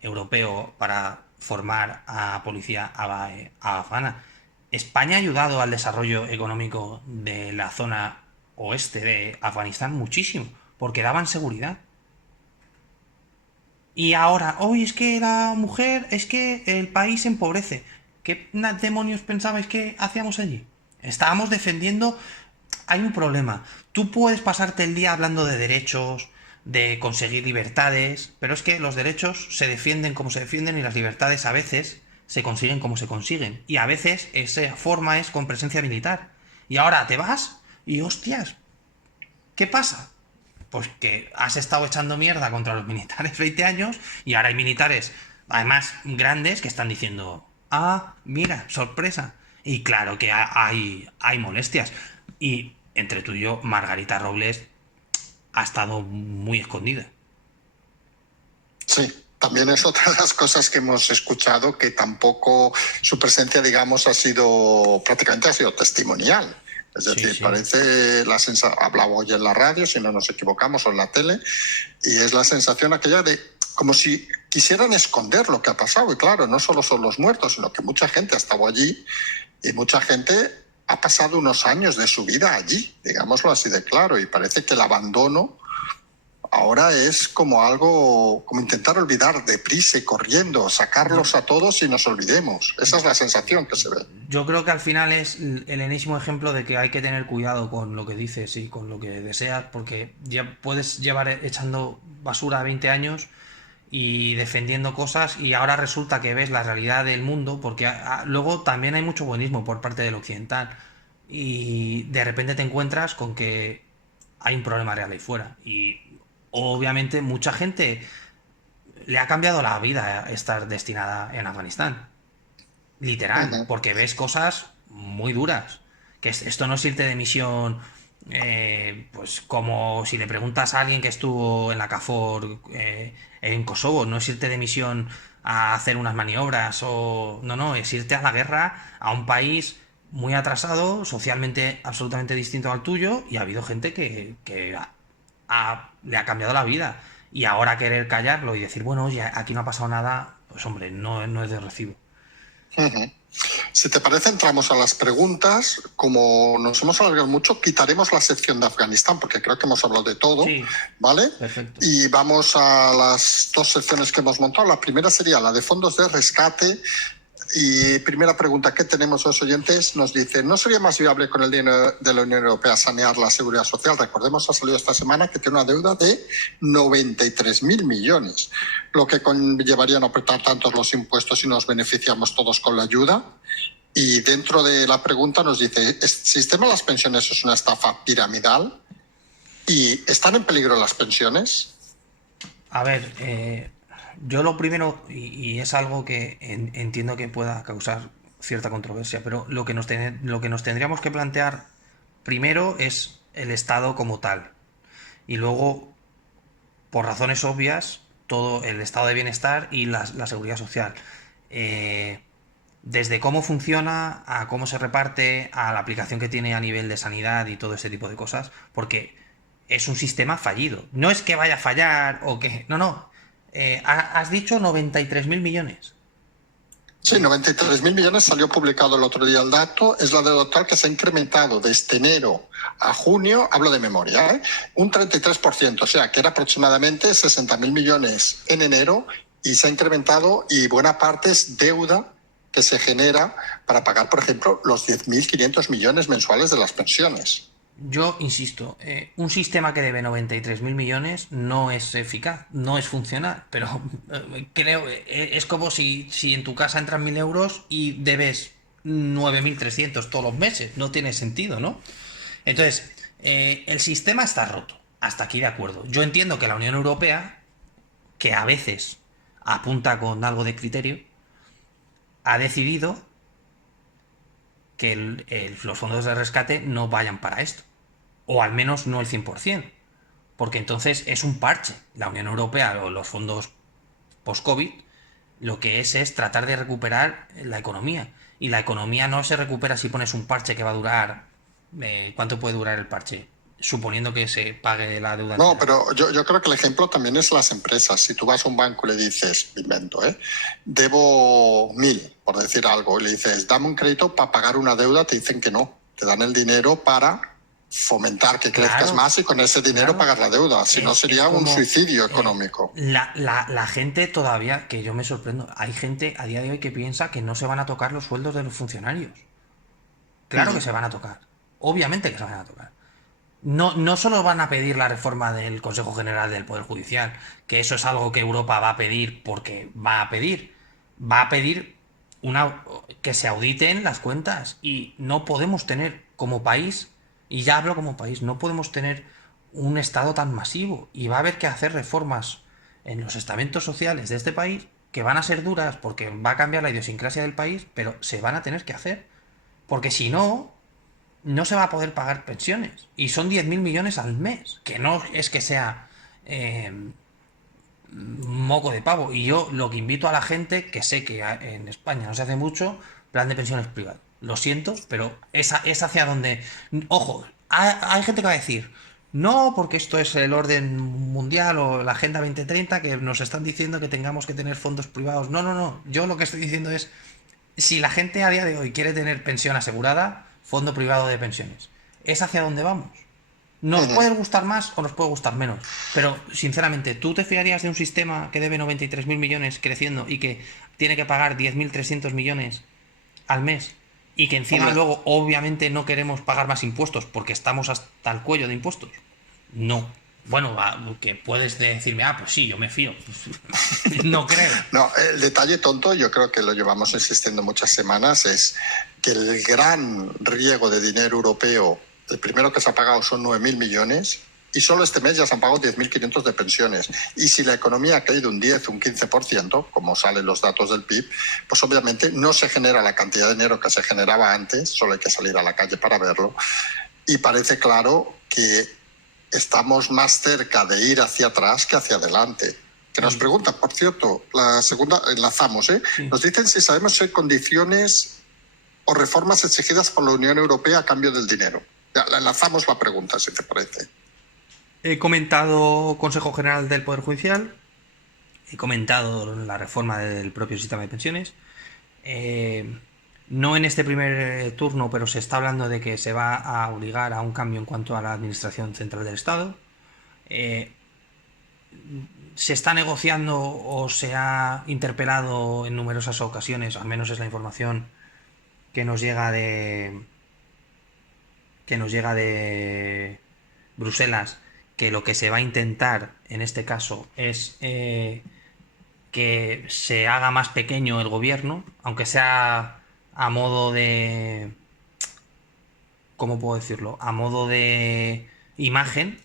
europeo para formar a policía afgana. España ha ayudado al desarrollo económico de la zona oeste de Afganistán muchísimo, porque daban seguridad. Y ahora, hoy es que la mujer, es que el país se empobrece. ¿Qué demonios pensabais que hacíamos allí? Estábamos defendiendo... Hay un problema. Tú puedes pasarte el día hablando de derechos, de conseguir libertades, pero es que los derechos se defienden como se defienden y las libertades a veces se consiguen como se consiguen. Y a veces esa forma es con presencia militar. Y ahora te vas y hostias, ¿qué pasa? Pues que has estado echando mierda contra los militares 20 años y ahora hay militares, además grandes, que están diciendo, mira, sorpresa. Y claro que hay molestias. Y entre tú y yo, Margarita Robles ha estado muy escondida. Sí. también es otra de las cosas que hemos escuchado, que tampoco su presencia, digamos, prácticamente ha sido testimonial. Es decir, Sí. parece hablaba hoy en la radio, si no nos equivocamos, o en la tele, y es la sensación aquella de como si quisieran esconder lo que ha pasado. Y claro, no solo son los muertos, sino que mucha gente ha estado allí y mucha gente ha pasado unos años de su vida allí, digámoslo así de claro, y parece que el abandono ahora es como algo, como intentar olvidar deprisa y corriendo, sacarlos a todos y nos olvidemos. Esa es la sensación que se ve. Yo creo que al final es el enésimo ejemplo de que hay que tener cuidado con lo que dices y con lo que deseas, porque ya puedes llevar echando basura 20 años y defendiendo cosas y ahora resulta que ves la realidad del mundo, porque luego también hay mucho buenismo por parte del occidental y de repente te encuentras con que hay un problema real ahí fuera y obviamente mucha gente le ha cambiado la vida estar destinada en Afganistán. Literal, porque ves cosas muy duras. Que esto no es irte de misión, pues como si le preguntas a alguien que estuvo en la KFOR en Kosovo, no es irte de misión a hacer unas maniobras o... No, no, es irte a la guerra a un país muy atrasado, socialmente absolutamente distinto al tuyo y ha habido gente que le ha cambiado la vida. Y ahora querer callarlo y decir, bueno, oye, aquí no ha pasado nada, pues hombre, no es de recibo. Si te parece, entramos a las preguntas. Como nos hemos alargado mucho, quitaremos la sección de Afganistán porque creo que hemos hablado de todo, Sí, ¿vale? perfecto. Y vamos a las dos secciones que hemos montado. La primera sería la de fondos de rescate. Y primera pregunta que tenemos los oyentes nos dice, ¿no sería más viable con el dinero de la Unión Europea sanear la seguridad social? Recordemos, ha salido esta semana que tiene una deuda de 93.000 millones, lo que conllevaría no apretar tantos los impuestos y nos beneficiamos todos con la ayuda. Y dentro de la pregunta nos dice, ¿el sistema de las pensiones es una estafa piramidal? ¿Y están en peligro las pensiones? A ver, yo lo primero, y es algo que entiendo que pueda causar cierta controversia, pero lo que nos tendríamos que plantear primero es el Estado como tal. Y luego, por razones obvias, todo el estado de bienestar y la seguridad social. Desde cómo funciona, a cómo se reparte, a la aplicación que tiene a nivel de sanidad y todo ese tipo de cosas, porque es un sistema fallido. No es que vaya a fallar o que... No, no. Has dicho 93.000 millones. Sí, 93.000 millones, salió publicado el otro día el dato, es la deuda total que se ha incrementado desde enero a junio, hablo de memoria, un 33%, o sea, que era aproximadamente 60.000 millones en enero y se ha incrementado y buena parte es deuda que se genera para pagar, por ejemplo, los 10.500 millones mensuales de las pensiones. Yo insisto, un sistema que debe 93.000 millones no es eficaz, no es funcional, pero creo, es como si en tu casa entran 1.000 euros y debes 9.300 todos los meses, no tiene sentido, ¿no? Entonces, el sistema está roto, hasta aquí de acuerdo. Yo entiendo que la Unión Europea, que a veces apunta con algo de criterio, ha decidido que los fondos de rescate no vayan para esto. O al menos no el 100%. Porque entonces es un parche. La Unión Europea o los fondos post-COVID lo que es tratar de recuperar la economía. Y la economía no se recupera si pones un parche que va a durar... ¿cuánto puede durar el parche? Suponiendo que se pague la deuda. No, pero yo creo que el ejemplo también es las empresas. Si tú vas a un banco y le dices, invento, debo 1.000, por decir algo, y le dices, dame un crédito para pagar una deuda, te dicen que no. Te dan el dinero para fomentar que crezcas más y con ese dinero pagar la deuda. Si no, sería un suicidio económico. La gente todavía, que yo me sorprendo, hay gente a día de hoy que piensa que no se van a tocar los sueldos de los funcionarios. Claro que se van a tocar. Obviamente que se van a tocar. No solo van a pedir la reforma del Consejo General del Poder Judicial, que eso es algo que Europa va a pedir porque va a pedir que se auditen las cuentas y no podemos tener como país, y ya hablo como país, no podemos tener un Estado tan masivo y va a haber que hacer reformas en los estamentos sociales de este país que van a ser duras porque va a cambiar la idiosincrasia del país, pero se van a tener que hacer porque si no se va a poder pagar pensiones. Y son 10.000 millones al mes. Que no es que sea moco de pavo. Y yo lo que invito a la gente, que sé que en España no se hace mucho, plan de pensiones privado. Lo siento, pero es hacia donde... Ojo, hay gente que va a decir, no, porque esto es el orden mundial o la Agenda 2030 que nos están diciendo que tengamos que tener fondos privados. No, no, no. Yo lo que estoy diciendo es, si la gente a día de hoy quiere tener pensión asegurada, fondo privado de pensiones. Es hacia donde vamos. Nos Ujú. puede gustar más o nos puede gustar menos. Pero, sinceramente, ¿tú te fiarías de un sistema que debe 93.000 millones creciendo y que tiene que pagar 10.300 millones al mes? Y que encima Hombre, luego, obviamente, no queremos pagar más impuestos porque estamos hasta el cuello de impuestos. No. Bueno, que puedes decirme, pues sí, yo me fío. No creo. no, el detalle tonto, yo creo que lo llevamos insistiendo muchas semanas, es que el gran riego de dinero europeo, el primero que se ha pagado son 9.000 millones y solo este mes ya se han pagado 10.500 de pensiones. Y si la economía ha caído un 10, un 15%, como salen los datos del PIB, pues obviamente no se genera la cantidad de dinero que se generaba antes, solo hay que salir a la calle para verlo. Y parece claro que estamos más cerca de ir hacia atrás que hacia adelante. Que nos preguntan, por cierto, la segunda, enlazamos, Sí. nos dicen si sabemos si hay condiciones o reformas exigidas por la Unión Europea a cambio del dinero. Ya, la enlazamos la pregunta, si te parece. He comentado Consejo General del Poder Judicial, he comentado la reforma del propio sistema de pensiones. No en este primer turno, pero se está hablando de que se va a obligar a un cambio en cuanto a la Administración Central del Estado. Eh, se está negociando o se ha interpelado en numerosas ocasiones, al menos es la información que nos llega de Bruselas, que lo que se va a intentar en este caso es que se haga más pequeño el gobierno, aunque sea a modo de... ¿Cómo puedo decirlo? A modo de imagen.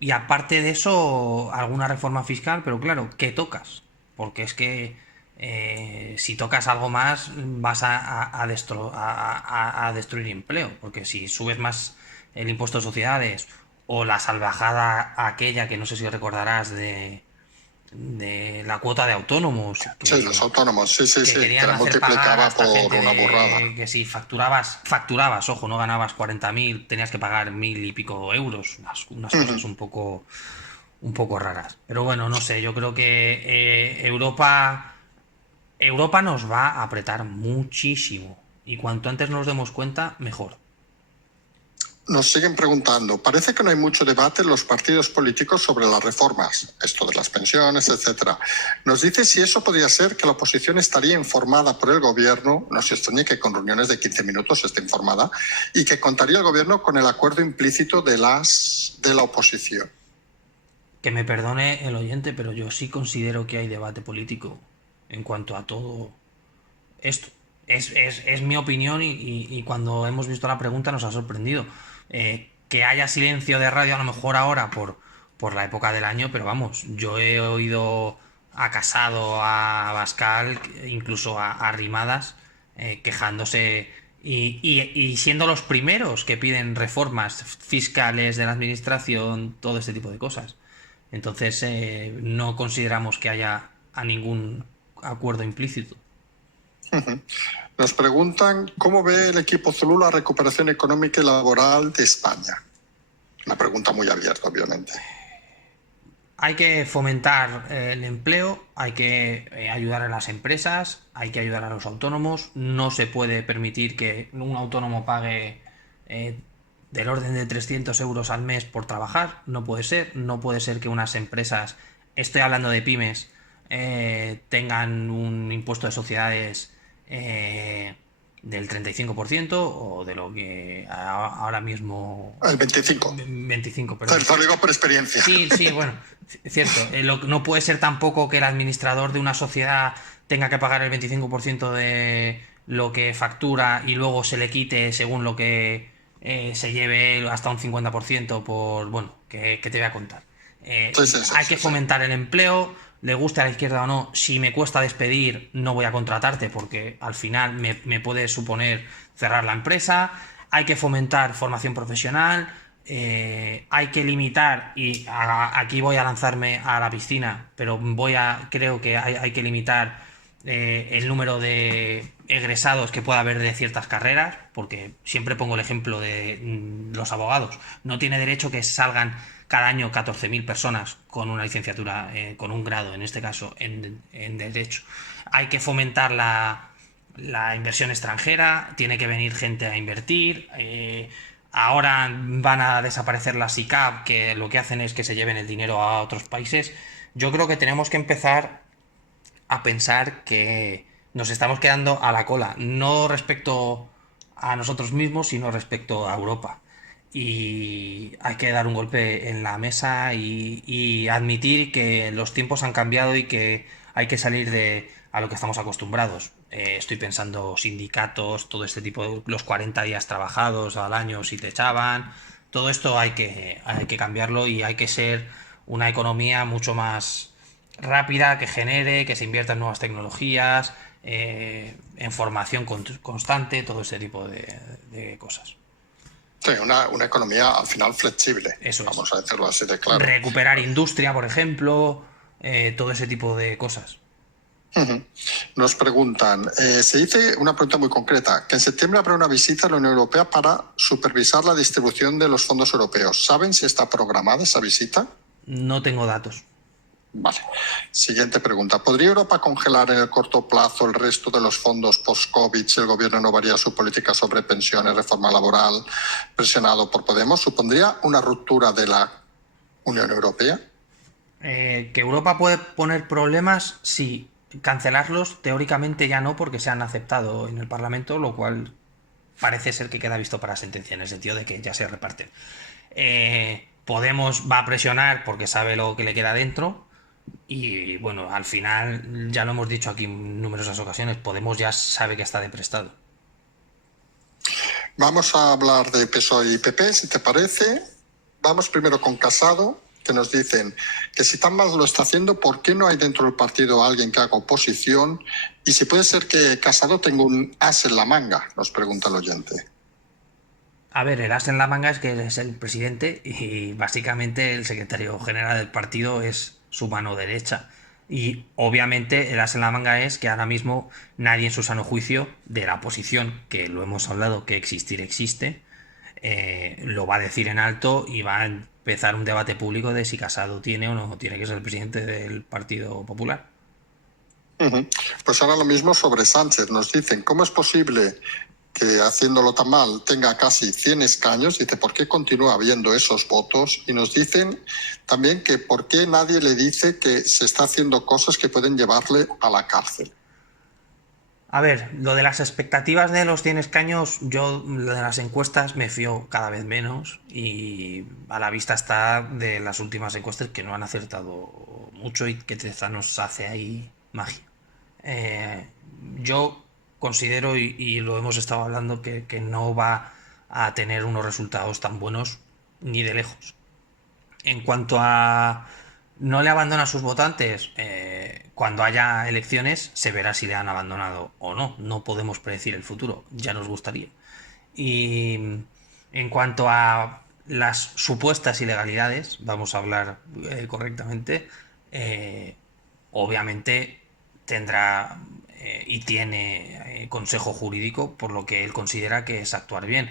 Y aparte de eso, alguna reforma fiscal, pero claro, ¿qué tocas? Porque es que si tocas algo más vas a destruir empleo, porque si subes más el impuesto de sociedades o la salvajada aquella que no sé si recordarás de la cuota de autónomos Sí, los autónomos, sí, sí, que sí, que querían la hacer pagar a multiplicaba esta por gente una burrada. de que si facturabas, ojo, no ganabas 40.000, tenías que pagar 1.000 y pico euros, unas cosas un poco raras. Pero bueno, no sé, yo creo que Europa nos va a apretar muchísimo. Y cuanto antes nos demos cuenta, mejor. Nos siguen preguntando, parece que no hay mucho debate en los partidos políticos sobre las reformas, esto de las pensiones, etcétera. Nos dice si eso podría ser que la oposición estaría informada por el gobierno, no se extrañe que con reuniones de 15 minutos esté informada, y que contaría el gobierno con el acuerdo implícito de la oposición. Que me perdone el oyente, pero yo sí considero que hay debate político en cuanto a todo esto. Es mi opinión y cuando hemos visto la pregunta nos ha sorprendido. Que haya silencio de radio a lo mejor ahora por la época del año, pero vamos, yo he oído a Casado, a Bascal, incluso a Rimadas, quejándose y siendo los primeros que piden reformas fiscales de la administración, todo este tipo de cosas. Entonces, no consideramos que haya a ningún acuerdo implícito. Nos preguntan cómo ve el equipo Zulú la recuperación económica y laboral de España. Una pregunta muy abierta, obviamente. Hay que fomentar el empleo, hay que ayudar a las empresas, hay que ayudar a los autónomos. No se puede permitir que un autónomo pague del orden de 300 euros al mes por trabajar. No puede ser. No puede ser que unas empresas, estoy hablando de pymes, tengan un impuesto de sociedades del 35% o de lo que ahora mismo... El 25. 25, perdón. Te lo digo por experiencia. Sí, sí, bueno, cierto. No puede ser tampoco que el administrador de una sociedad tenga que pagar el 25% de lo que factura y luego se le quite según lo que se lleve hasta un 50% por, bueno, que te voy a contar. Hay que fomentar el empleo, le guste a la izquierda o no. Si me cuesta despedir, no voy a contratarte porque al final me puede suponer cerrar la empresa. Hay que fomentar formación profesional. hay que limitar, y aquí voy a lanzarme a la piscina, pero creo que hay que limitar el número de egresados que pueda haber de ciertas carreras, porque siempre pongo el ejemplo de los abogados. No tiene derecho que salgan cada año 14.000 personas con una licenciatura, con un grado, en este caso, en Derecho. Hay que fomentar la inversión extranjera, tiene que venir gente a invertir. Ahora van a desaparecer las ICAP, que lo que hacen es que se lleven el dinero a otros países. Yo creo que tenemos que empezar a pensar que nos estamos quedando a la cola, no respecto a nosotros mismos, sino respecto a Europa. Y hay que dar un golpe en la mesa y admitir que los tiempos han cambiado y que hay que salir de a lo que estamos acostumbrados. Estoy pensando sindicatos, todo este tipo de los 40 días trabajados al año si te echaban. Todo esto hay que cambiarlo y hay que ser una economía mucho más rápida, que genere, que se invierta en nuevas tecnologías, en formación constante, todo ese tipo de cosas. Sí, una economía al final flexible, Eso es. vamos a decirlo así de claro. Recuperar industria, por ejemplo, todo ese tipo de cosas. Nos preguntan, se dice una pregunta muy concreta, que en septiembre habrá una visita a la Unión Europea para supervisar la distribución de los fondos europeos. ¿Saben si está programada esa visita? No tengo datos. Vale. Siguiente pregunta. ¿Podría Europa congelar en el corto plazo el resto de los fondos post-COVID si el gobierno no varía su política sobre pensiones, reforma laboral, presionado por Podemos? ¿Supondría una ruptura de la Unión Europea? Que Europa puede poner problemas, sí. Cancelarlos, teóricamente ya no, porque se han aceptado en el Parlamento, lo cual parece ser que queda visto para sentencia, en el sentido de que ya se reparten. Podemos va a presionar porque sabe lo que le queda dentro. Y bueno, al final, ya lo hemos dicho aquí en numerosas ocasiones, Podemos ya sabe que está de prestado. Vamos a hablar de PSOE y PP, si te parece. Vamos primero con Casado, que nos dicen que si tan mal lo está haciendo, ¿por qué no hay dentro del partido alguien que haga oposición? Y si puede ser que Casado tenga un as en la manga, nos pregunta el oyente. A ver, el as en la manga es que es el presidente y básicamente el secretario general del partido es su mano derecha. Y obviamente el as en la manga es que ahora mismo nadie en su sano juicio de la oposición, que lo hemos hablado que existir existe, lo va a decir en alto y va a empezar un debate público de si Casado tiene o no tiene que ser el presidente del Partido Popular. Pues ahora lo mismo sobre Sánchez. Nos dicen, ¿cómo es posible que haciéndolo tan mal tenga casi 100 escaños? Dice, ¿por qué continúa habiendo esos votos? Y nos dicen también que por qué nadie le dice que se está haciendo cosas que pueden llevarle a la cárcel. A ver, lo de las expectativas de los 100 escaños, yo lo de las encuestas me fío cada vez menos y a la vista está de las últimas encuestas que no han acertado mucho y que Tezanos hace ahí magia. Yo considero, y lo hemos estado hablando, que no va a tener unos resultados tan buenos ni de lejos. En cuanto a no le abandona a sus votantes, cuando haya elecciones se verá si le han abandonado o no. No podemos predecir el futuro, ya nos gustaría. Y en cuanto a las supuestas ilegalidades, vamos a hablar correctamente, obviamente tendrá y tiene consejo jurídico por lo que él considera que es actuar bien.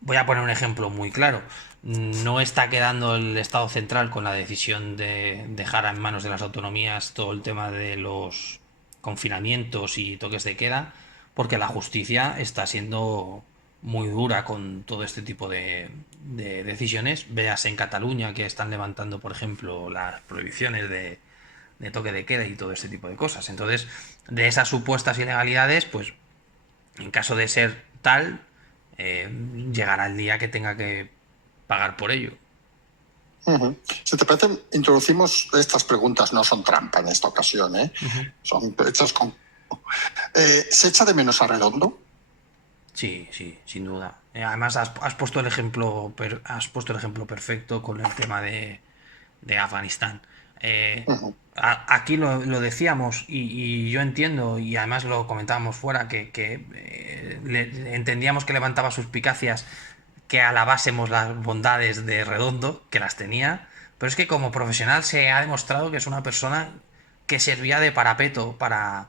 Voy a poner un ejemplo muy claro. No está quedando el Estado central con la decisión de dejar en manos de las autonomías todo el tema de los confinamientos y toques de queda, porque la justicia está siendo muy dura con todo este tipo de decisiones. Veas en Cataluña que están levantando, por ejemplo, las prohibiciones de toque de queda y todo este tipo de cosas. Entonces, de esas supuestas ilegalidades, pues en caso de ser tal, llegará el día que tenga que pagar por ello. Si te parece, introducimos estas preguntas, no son trampa en esta ocasión, son hechas con... ¿Se echa de menos a Redondo? Sí, sin duda. Además has puesto el ejemplo perfecto con el tema de Afganistán. Aquí lo decíamos y yo entiendo, y además lo comentábamos fuera, que entendíamos que levantaba suspicacias que alabásemos las bondades de Redondo, que las tenía, pero es que como profesional se ha demostrado que es una persona que servía de parapeto para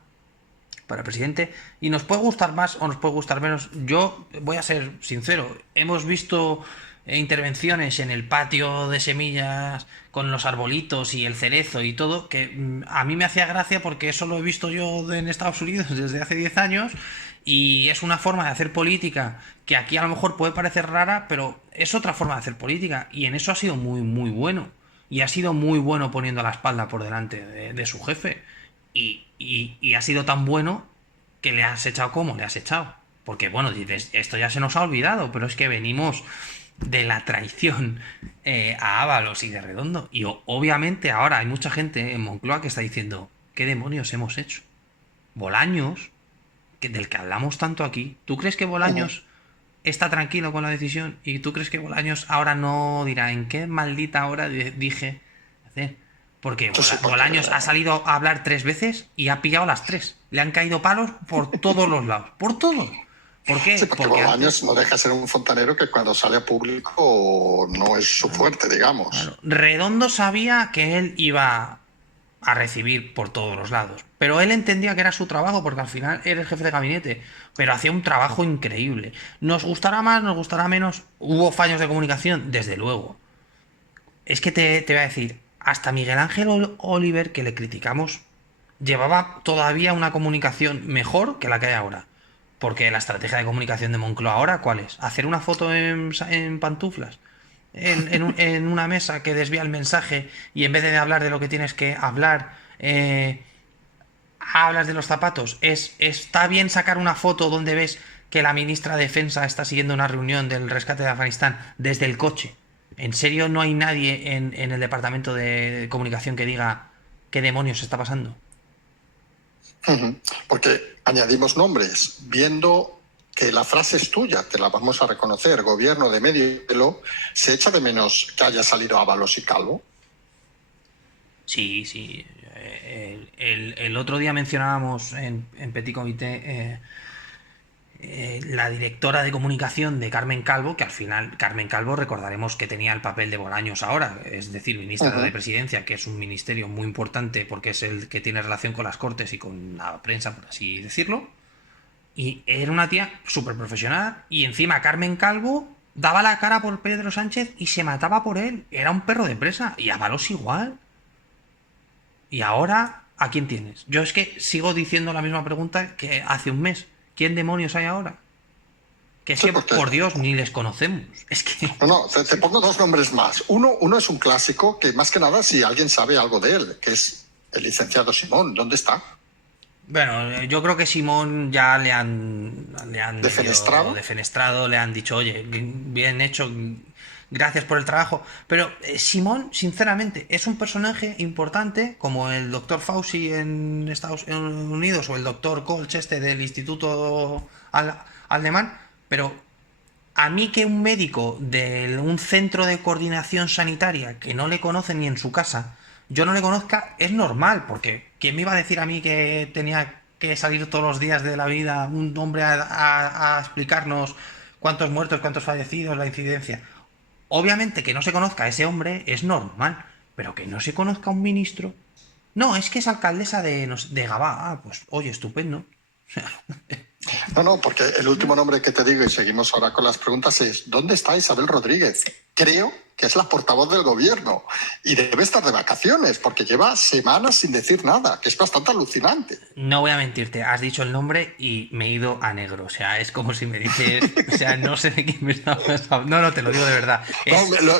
presidente, y nos puede gustar más o nos puede gustar menos. Yo voy a ser sincero, hemos visto intervenciones en el patio de Semillas con los arbolitos y el cerezo y todo, que a mí me hacía gracia porque eso lo he visto yo en Estados Unidos desde hace 10 años, y es una forma de hacer política que aquí a lo mejor puede parecer rara, pero es otra forma de hacer política, y en eso ha sido muy, muy bueno. Y ha sido muy bueno poniendo la espalda por delante de su jefe. Y ha sido tan bueno que le has echado como le has echado. Porque, bueno, dices, esto ya se nos ha olvidado, pero es que venimos de la traición a Ábalos y de Redondo. Y obviamente ahora hay mucha gente en Moncloa que está diciendo, ¿qué demonios hemos hecho? Bolaños, del que hablamos tanto aquí, ¿tú crees que Bolaños está tranquilo con la decisión? ¿Y tú crees que Bolaños ahora no dirá en qué maldita hora dije hacer? Porque Bolaños ha salido a hablar 3 veces y ha pillado las 3. Le han caído palos por todos los lados. Por todo. ¿Por qué? Sí, porque Bolaños no deja de ser un fontanero que cuando sale a público no es su fuerte, digamos. Claro. Redondo sabía que él iba a recibir por todos los lados. Pero él entendía que era su trabajo, porque al final era el jefe de gabinete. Pero hacía un trabajo increíble. Nos gustará más, nos gustará menos. Hubo fallos de comunicación, desde luego. Es que te voy a decir, hasta Miguel Ángel Oliver, que le criticamos, llevaba todavía una comunicación mejor que la que hay ahora. Porque la estrategia de comunicación de Moncloa ahora, ¿cuál es? Hacer una foto en pantuflas. En una mesa que desvía el mensaje, y en vez de hablar de lo que tienes que hablar, hablas de los zapatos. Está bien sacar una foto donde ves que la ministra de Defensa está siguiendo una reunión del rescate de Afganistán desde el coche. ¿En serio no hay nadie en el departamento de comunicación que diga qué demonios está pasando? Porque añadimos nombres, viendo que la frase es tuya, te la vamos a reconocer, gobierno de medio pelo, ¿se echa de menos que haya salido Ábalos y Calvo? Sí, sí. El otro día mencionábamos en Petit Comité la directora de comunicación de Carmen Calvo, que al final Carmen Calvo recordaremos que tenía el papel de Bolaños ahora, es decir, ministra de Presidencia, que es un ministerio muy importante porque es el que tiene relación con las Cortes y con la prensa, por así decirlo. Y era una tía súper profesional, y encima Carmen Calvo daba la cara por Pedro Sánchez y se mataba por él. Era un perro de presa. Y Ábalos igual. Y ahora, ¿a quién tienes? Yo es que sigo diciendo la misma pregunta que hace un mes. ¿Quién demonios hay ahora? Que es que, por Dios, ni les conocemos. Es que... No, te pongo 2 nombres más. Uno es un clásico que, más que nada, si alguien sabe algo de él, que es el licenciado Simón. ¿Dónde está? Bueno, yo creo que Simón ya le han defenestrado, le han dicho, oye, bien hecho, gracias por el trabajo. Pero Simón, sinceramente, es un personaje importante, como el doctor Fauci en Estados Unidos o el doctor Kolch del Instituto Alemán, pero a mí que un médico de un centro de coordinación sanitaria que no le conoce ni en su casa, yo no le conozca, es normal, porque ¿quién me iba a decir a mí que tenía que salir todos los días de la vida un hombre a explicarnos cuántos muertos, cuántos fallecidos, la incidencia? Obviamente que no se conozca a ese hombre es normal, pero que no se conozca a un ministro. No, es que es alcaldesa de Gabá. Ah, pues oye, estupendo. No, porque el último nombre que te digo, y seguimos ahora con las preguntas, es ¿dónde está Isabel Rodríguez? Creo que es la portavoz del gobierno y debe estar de vacaciones porque lleva semanas sin decir nada, que es bastante alucinante. No voy a mentirte, has dicho el nombre y me he ido a negro. O sea, es como si me dices, o sea, no sé de quién me estabas hablando. No, te lo digo de verdad.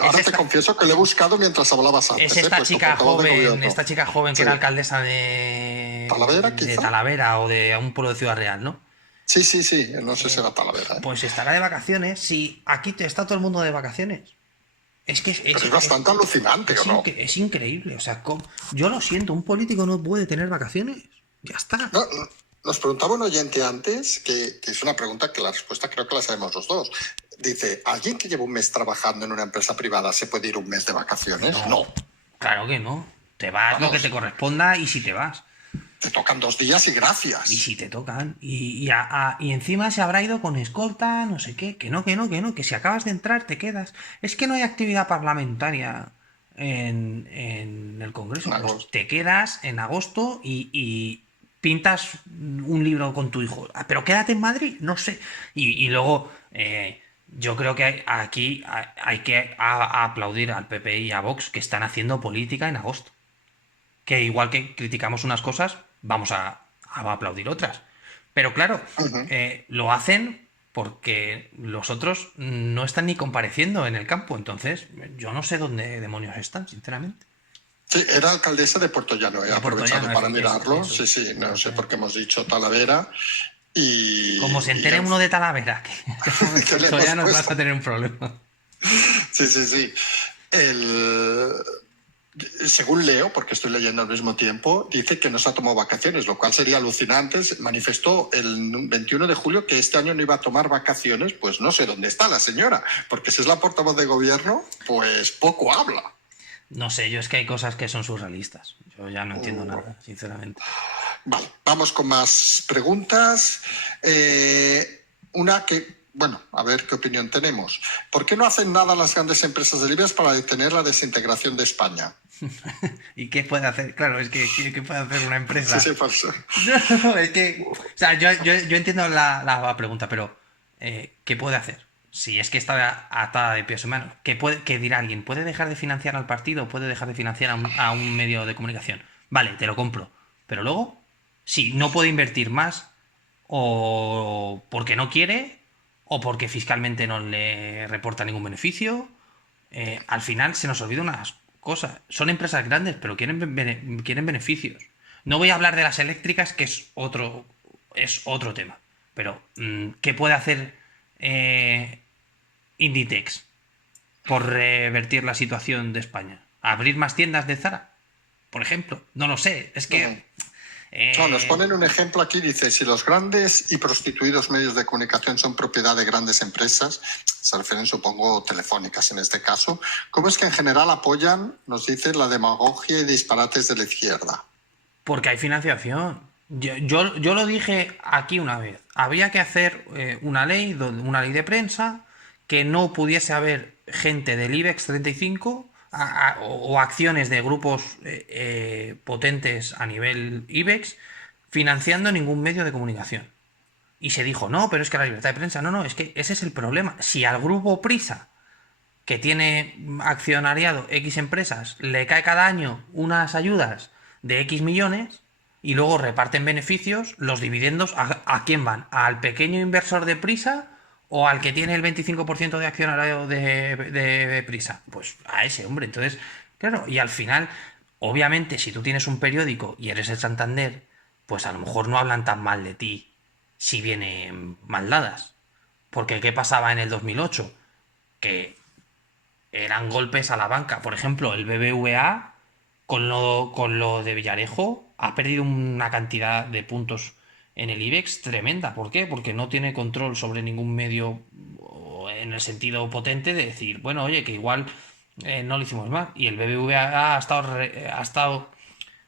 Ahora te confieso que lo he buscado mientras hablabas antes. Es esta chica joven que era alcaldesa de Talavera, quizá. De Talavera o de un pueblo de Ciudad Real, ¿no? Sí, no sé si era Talavera. Pues estará de vacaciones. Sí, aquí está todo el mundo de vacaciones. Pero es bastante alucinante, ¿o no? Es increíble. O sea, yo lo siento, un político no puede tener vacaciones. Ya está. No, nos preguntaba un oyente antes, que es una pregunta que la respuesta creo que la sabemos los dos. Dice, ¿alguien que lleva un mes trabajando en una empresa privada se puede ir un mes de vacaciones? No. Claro que no. Te vas lo que te corresponda y si te vas. te tocan 2 días y gracias. Y si te tocan. Y encima se habrá ido con escolta, no sé qué. Que no, que si acabas de entrar te quedas. Es que no hay actividad parlamentaria en el Congreso. Pues te quedas en agosto y pintas un libro con tu hijo. Ah, pero quédate en Madrid, no sé. Y luego, yo creo que aquí hay que aplaudir al PP y a Vox que están haciendo política en agosto. Que igual que criticamos unas cosas, vamos a aplaudir otras. Pero claro, lo hacen porque los otros no están ni compareciendo en el campo. Entonces, yo no sé dónde demonios están, sinceramente. Sí, era alcaldesa de Puertollano, he aprovechado para mirarlo. Eso. Sí, no sé por qué hemos dicho Talavera. Como se entere uno de Talavera, que ya nos vas a tener un problema. Sí. Según leo, porque estoy leyendo al mismo tiempo, dice que no se ha tomado vacaciones, lo cual sería alucinante. Manifestó el 21 de julio que este año no iba a tomar vacaciones. Pues no sé dónde está la señora, porque si es la portavoz de gobierno, pues poco habla. No sé, yo es que hay cosas que son surrealistas. Yo ya no entiendo nada, sinceramente. Vale, vamos con más preguntas. Una que, bueno, a ver qué opinión tenemos. ¿Por qué no hacen nada las grandes empresas del IBEX para detener la desintegración de España? ¿Y qué puede hacer? Claro, es que ¿qué puede hacer una empresa? Sí, por eso. No, es que... O sea, yo entiendo la pregunta, pero ¿qué puede hacer? Si es que está atada de pies y manos. ¿Qué dirá alguien? ¿Puede dejar de financiar al partido? ¿Puede dejar de financiar a un medio de comunicación? Vale, te lo compro. Pero luego, si no puede invertir más, o porque no quiere, o porque fiscalmente no le reporta ningún beneficio, al final se nos olvida unas cosas. Son empresas grandes, pero quieren beneficios. No voy a hablar de las eléctricas, que es otro tema. Pero, ¿qué puede hacer Inditex por revertir la situación de España? ¿Abrir más tiendas de Zara? Por ejemplo. No lo sé. Es que... No, nos ponen un ejemplo aquí, dice, si los grandes y prostituidos medios de comunicación son propiedad de grandes empresas, se refieren supongo telefónicas en este caso, ¿cómo es que en general apoyan, nos dice, la demagogia y disparates de la izquierda? Porque hay financiación. Yo lo dije aquí una vez. Había que hacer una ley de prensa que no pudiese haber gente del IBEX 35 o acciones de grupos potentes a nivel IBEX financiando ningún medio de comunicación. Y se dijo, no, pero es que la libertad de prensa, no, es que ese es el problema. Si al grupo Prisa, que tiene accionariado X empresas, le cae cada año unas ayudas de X millones y luego reparten beneficios, los dividendos, ¿a quién van? ¿Al pequeño inversor de Prisa o al que tiene el 25% de accionariado de Prisa? Pues a ese hombre. Entonces, claro, y al final, obviamente, si tú tienes un periódico y eres el Santander, pues a lo mejor no hablan tan mal de ti si vienen mal dadas. Porque ¿qué pasaba en el 2008? Que eran golpes a la banca. Por ejemplo, el BBVA, con lo de Villarejo, ha perdido una cantidad de puntos en el IBEX tremenda. ¿Por qué? Porque no tiene control sobre ningún medio en el sentido potente de decir, bueno, oye, que igual no lo hicimos mal. Y el BBVA ha estado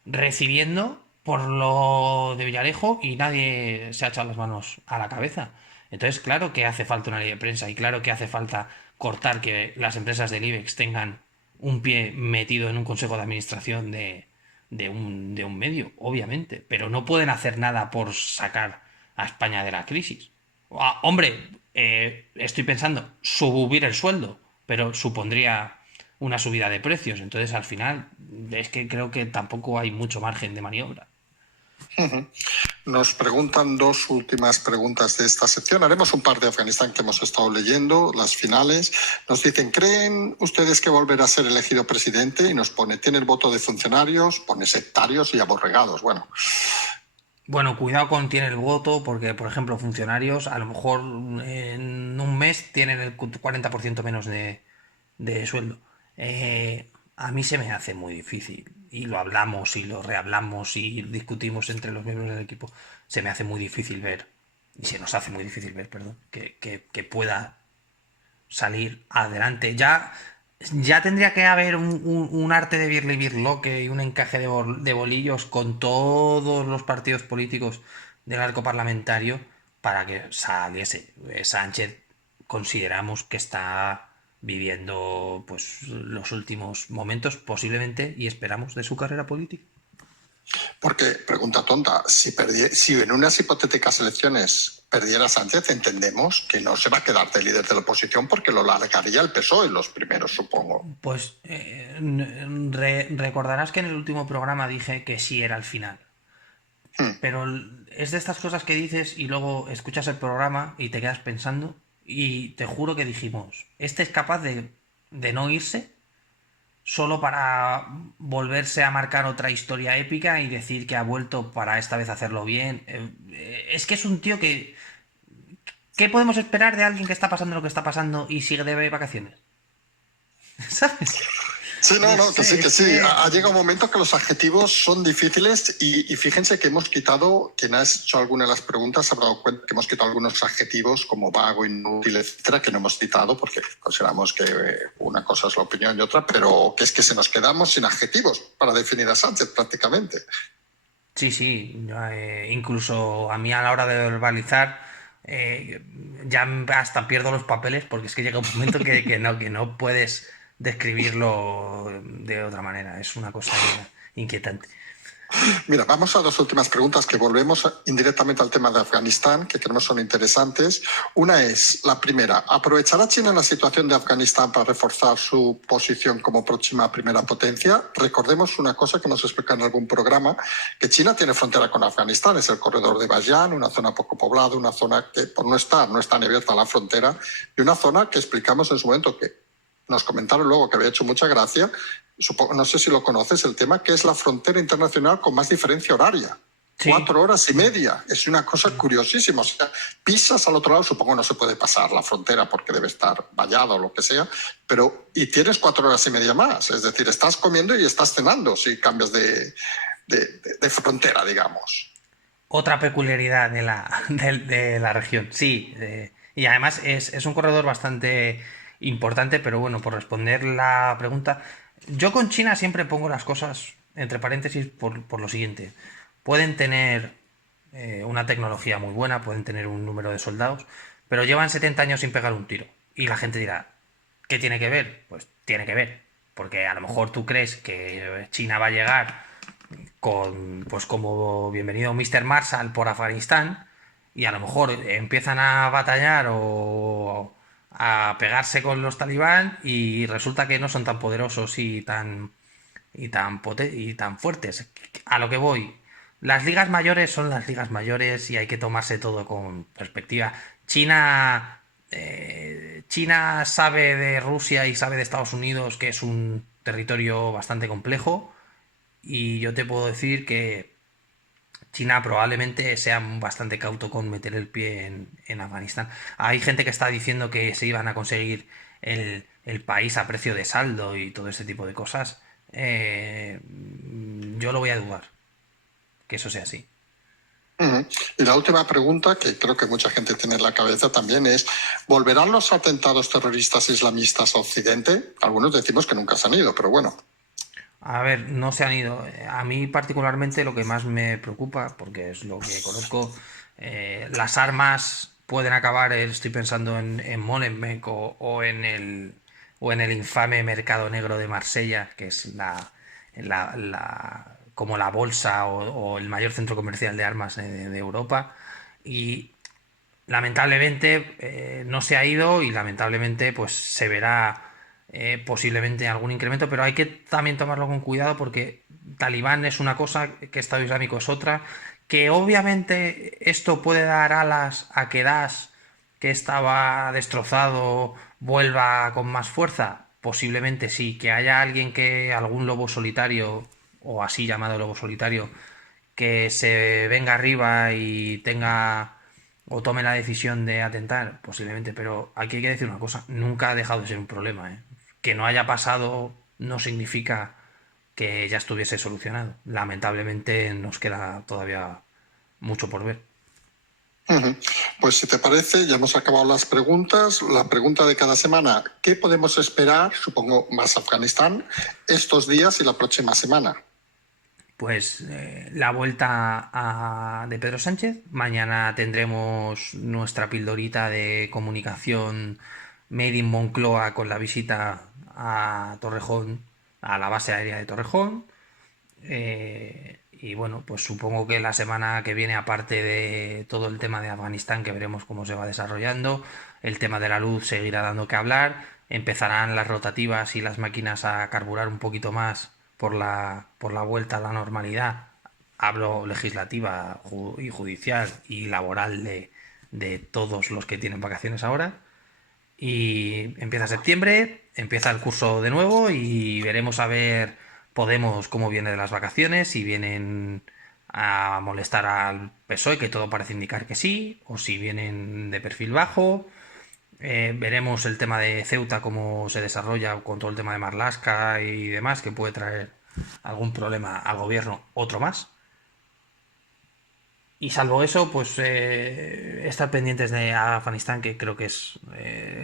recibiendo por lo de Villarejo y nadie se ha echado las manos a la cabeza. Entonces, claro que hace falta una ley de prensa y claro que hace falta cortar que las empresas del IBEX tengan un pie metido en un consejo de administración de un medio, obviamente, pero no pueden hacer nada por sacar a España de la crisis. Hombre, estoy pensando subir el sueldo, pero supondría una subida de precios. Entonces, al final, es que creo que tampoco hay mucho margen de maniobra. Nos preguntan dos últimas preguntas de esta sección. Haremos un par de Afganistán que hemos estado leyendo, las finales. Nos dicen, ¿creen ustedes que volverá a ser elegido presidente? Y nos pone, tiene el voto de funcionarios, pone sectarios y aborregados. Bueno, cuidado con tiene el voto, porque, por ejemplo, funcionarios a lo mejor en un mes tienen el 40% menos de sueldo. A mí se me hace muy difícil, y lo hablamos y lo rehablamos y discutimos entre los miembros del equipo, se me hace muy difícil ver, y se nos hace muy difícil ver, perdón, que pueda salir adelante. Ya Ya tendría que haber un arte de Birli Birloque y un encaje de bolillos con todos los partidos políticos del arco parlamentario para que saliese. Sánchez consideramos que está viviendo pues los últimos momentos posiblemente y esperamos de su carrera política. Porque, pregunta tonta, si en unas hipotéticas elecciones perdiera Sánchez, entendemos que no se va a quedar de líder de la oposición porque lo largaría el PSOE los primeros, supongo. Pues recordarás que en el último programa dije que sí era el final. Pero es de estas cosas que dices y luego escuchas el programa y te quedas pensando y te juro que dijimos, este es capaz de no irse solo para volverse a marcar otra historia épica y decir que ha vuelto para esta vez hacerlo bien. Es que es un tío que... ¿Qué podemos esperar de alguien que está pasando lo que está pasando y sigue de vacaciones? ¿Sabes? Sí, No que sí, sé, que es sí. que... Ha llegado un momento que los adjetivos son difíciles y fíjense que hemos quitado, quien ha hecho alguna de las preguntas ha dado cuenta que hemos quitado algunos adjetivos como vago, inútil, etcétera, que no hemos citado porque consideramos que una cosa es la opinión y otra, pero que es que se nos quedamos sin adjetivos para definir a Sánchez prácticamente. Sí, sí, incluso a mí a la hora de verbalizar eh, ya hasta pierdo los papeles porque es que llega un momento que no puedes describirlo de otra manera. Es una cosa inquietante. Mira, vamos a dos últimas preguntas que volvemos indirectamente al tema de Afganistán, que creemos son interesantes. Una es, la primera, ¿aprovechará China la situación de Afganistán para reforzar su posición como próxima primera potencia? Recordemos una cosa que nos explica en algún programa, que China tiene frontera con Afganistán, es el corredor de Bayan, una zona poco poblada, una zona que por no está abierta a la frontera, y una zona que explicamos en su momento que nos comentaron luego que había hecho mucha gracia, no sé si lo conoces, el tema que es la frontera internacional con más diferencia horaria. Sí, 4 horas y media. Es una cosa curiosísima. O sea, pisas al otro lado, supongo no se puede pasar la frontera porque debe estar vallado o lo que sea, pero y tienes 4 horas y media más. Es decir, estás comiendo y estás cenando si cambias de frontera, digamos. otra peculiaridad de la región, sí. Y además es un corredor bastante importante, pero bueno, por responder la pregunta, yo con China siempre pongo las cosas entre paréntesis por lo siguiente. Pueden tener una tecnología muy buena, pueden tener un número de soldados, pero llevan 70 años sin pegar un tiro. Y la gente dirá, ¿qué tiene que ver? Pues tiene que ver. Porque a lo mejor tú crees que China va a llegar con, pues como bienvenido Mr. Marshall por Afganistán y a lo mejor empiezan a batallar o a pegarse con los talibán y resulta que no son tan poderosos y tan fuertes. A lo que voy, las ligas mayores son las ligas mayores y hay que tomarse todo con perspectiva. China sabe de Rusia y sabe de Estados Unidos que es un territorio bastante complejo y yo te puedo decir que China probablemente sea bastante cauto con meter el pie en Afganistán. Hay gente que está diciendo que se iban a conseguir el país a precio de saldo y todo ese tipo de cosas. Yo lo voy a dudar, que eso sea así. Y la última pregunta, que creo que mucha gente tiene en la cabeza también, es, ¿volverán los atentados terroristas islamistas a Occidente? Algunos decimos que nunca se han ido, pero bueno. A ver, no se han ido. A mí particularmente lo que más me preocupa, porque es lo que conozco, las armas pueden acabar, estoy pensando en Molenbeek o en el infame mercado negro de Marsella, que es como la bolsa o el mayor centro comercial de armas de Europa. Y lamentablemente no se ha ido y lamentablemente pues se verá posiblemente algún incremento, pero hay que también tomarlo con cuidado porque Talibán es una cosa, que Estado Islámico es otra, que obviamente esto puede dar alas a que Daesh, que estaba destrozado, vuelva con más fuerza. Posiblemente sí, que haya alguien que, algún lobo solitario, o así llamado lobo solitario, que se venga arriba y tenga o tome la decisión de atentar, posiblemente, pero aquí hay que decir una cosa, nunca ha dejado de ser un problema, ¿eh? Que no haya pasado no significa que ya estuviese solucionado. Lamentablemente nos queda todavía mucho por ver. Ujú. Pues si te parece, ya hemos acabado las preguntas. La pregunta de cada semana, ¿qué podemos esperar, supongo, más Afganistán, estos días y la próxima semana? Pues la vuelta de Pedro Sánchez. Mañana tendremos nuestra pildorita de comunicación Made in Moncloa con la visita a Torrejón, a la base aérea de Torrejón. Y bueno, pues supongo que la semana que viene, aparte de todo el tema de Afganistán, que veremos cómo se va desarrollando, el tema de la luz seguirá dando que hablar, empezarán las rotativas y las máquinas a carburar un poquito más por la vuelta a la normalidad. Hablo legislativa y judicial y laboral de todos los que tienen vacaciones ahora. Y empieza septiembre, empieza el curso de nuevo y veremos a ver Podemos cómo viene de las vacaciones, si vienen a molestar al PSOE, que todo parece indicar que sí, o si vienen de perfil bajo. Veremos el tema de Ceuta, cómo se desarrolla con todo el tema de Marlaska y demás, que puede traer algún problema al gobierno, otro más. Y salvo eso, pues estar pendientes de Afganistán, que creo que es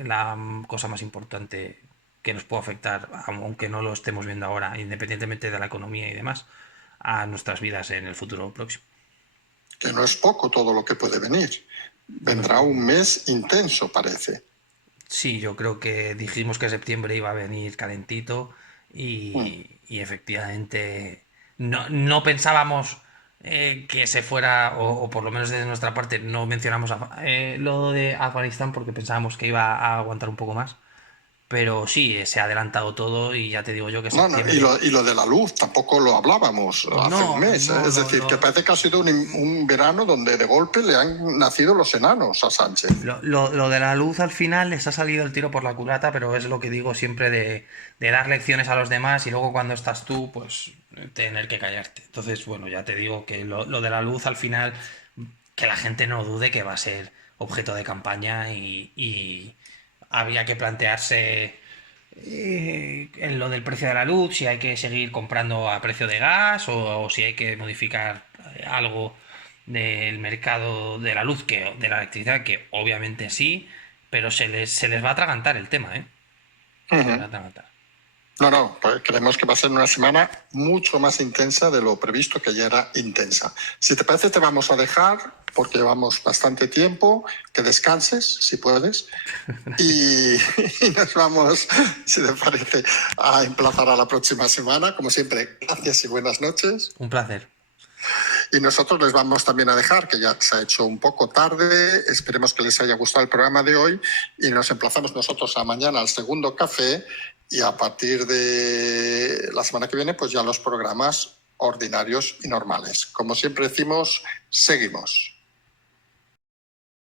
la cosa más importante que nos puede afectar, aunque no lo estemos viendo ahora, independientemente de la economía y demás, a nuestras vidas en el futuro próximo. Que no es poco todo lo que puede venir. No es Vendrá poco. un mes intenso, parece. Sí, yo creo que dijimos que septiembre iba a venir calentito Mm. y efectivamente no pensábamos que se fuera, o por lo menos desde nuestra parte no mencionamos lo de Afganistán porque pensábamos que iba a aguantar un poco más. Pero sí, se ha adelantado todo y ya te digo yo que No, no, y septiembre... lo de la luz tampoco lo hablábamos hace un No, mes. no, Es decir, que parece que ha sido un verano donde de golpe le han nacido los enanos a Sánchez. lo de la luz al final les ha salido el tiro por la culata, pero es lo que digo siempre de dar lecciones a los demás y luego cuando estás tú, pues tener que callarte. Entonces, bueno, ya te digo que lo de la luz al final, que la gente no dude que va a ser objeto de campaña y había que plantearse en lo del precio de la luz, si hay que seguir comprando a precio de gas o si hay que modificar algo del mercado de la luz, que de la electricidad, que obviamente sí, pero se les va a atragantar el tema, ¿eh? Se les va a Ujú. atragantar. No, no, pues creemos que va a ser una semana mucho más intensa de lo previsto, que ya era intensa. Si te parece, te vamos a dejar, porque llevamos bastante tiempo, que descanses, si puedes, y, y nos vamos, si te parece, a emplazar a la próxima semana. Como siempre, gracias y buenas noches. Un placer. Y nosotros les vamos también a dejar, que ya se ha hecho un poco tarde. Esperemos que les haya gustado el programa de hoy y nos emplazamos nosotros a mañana al segundo café y a partir de la semana que viene, pues ya los programas ordinarios y normales. Como siempre decimos, seguimos.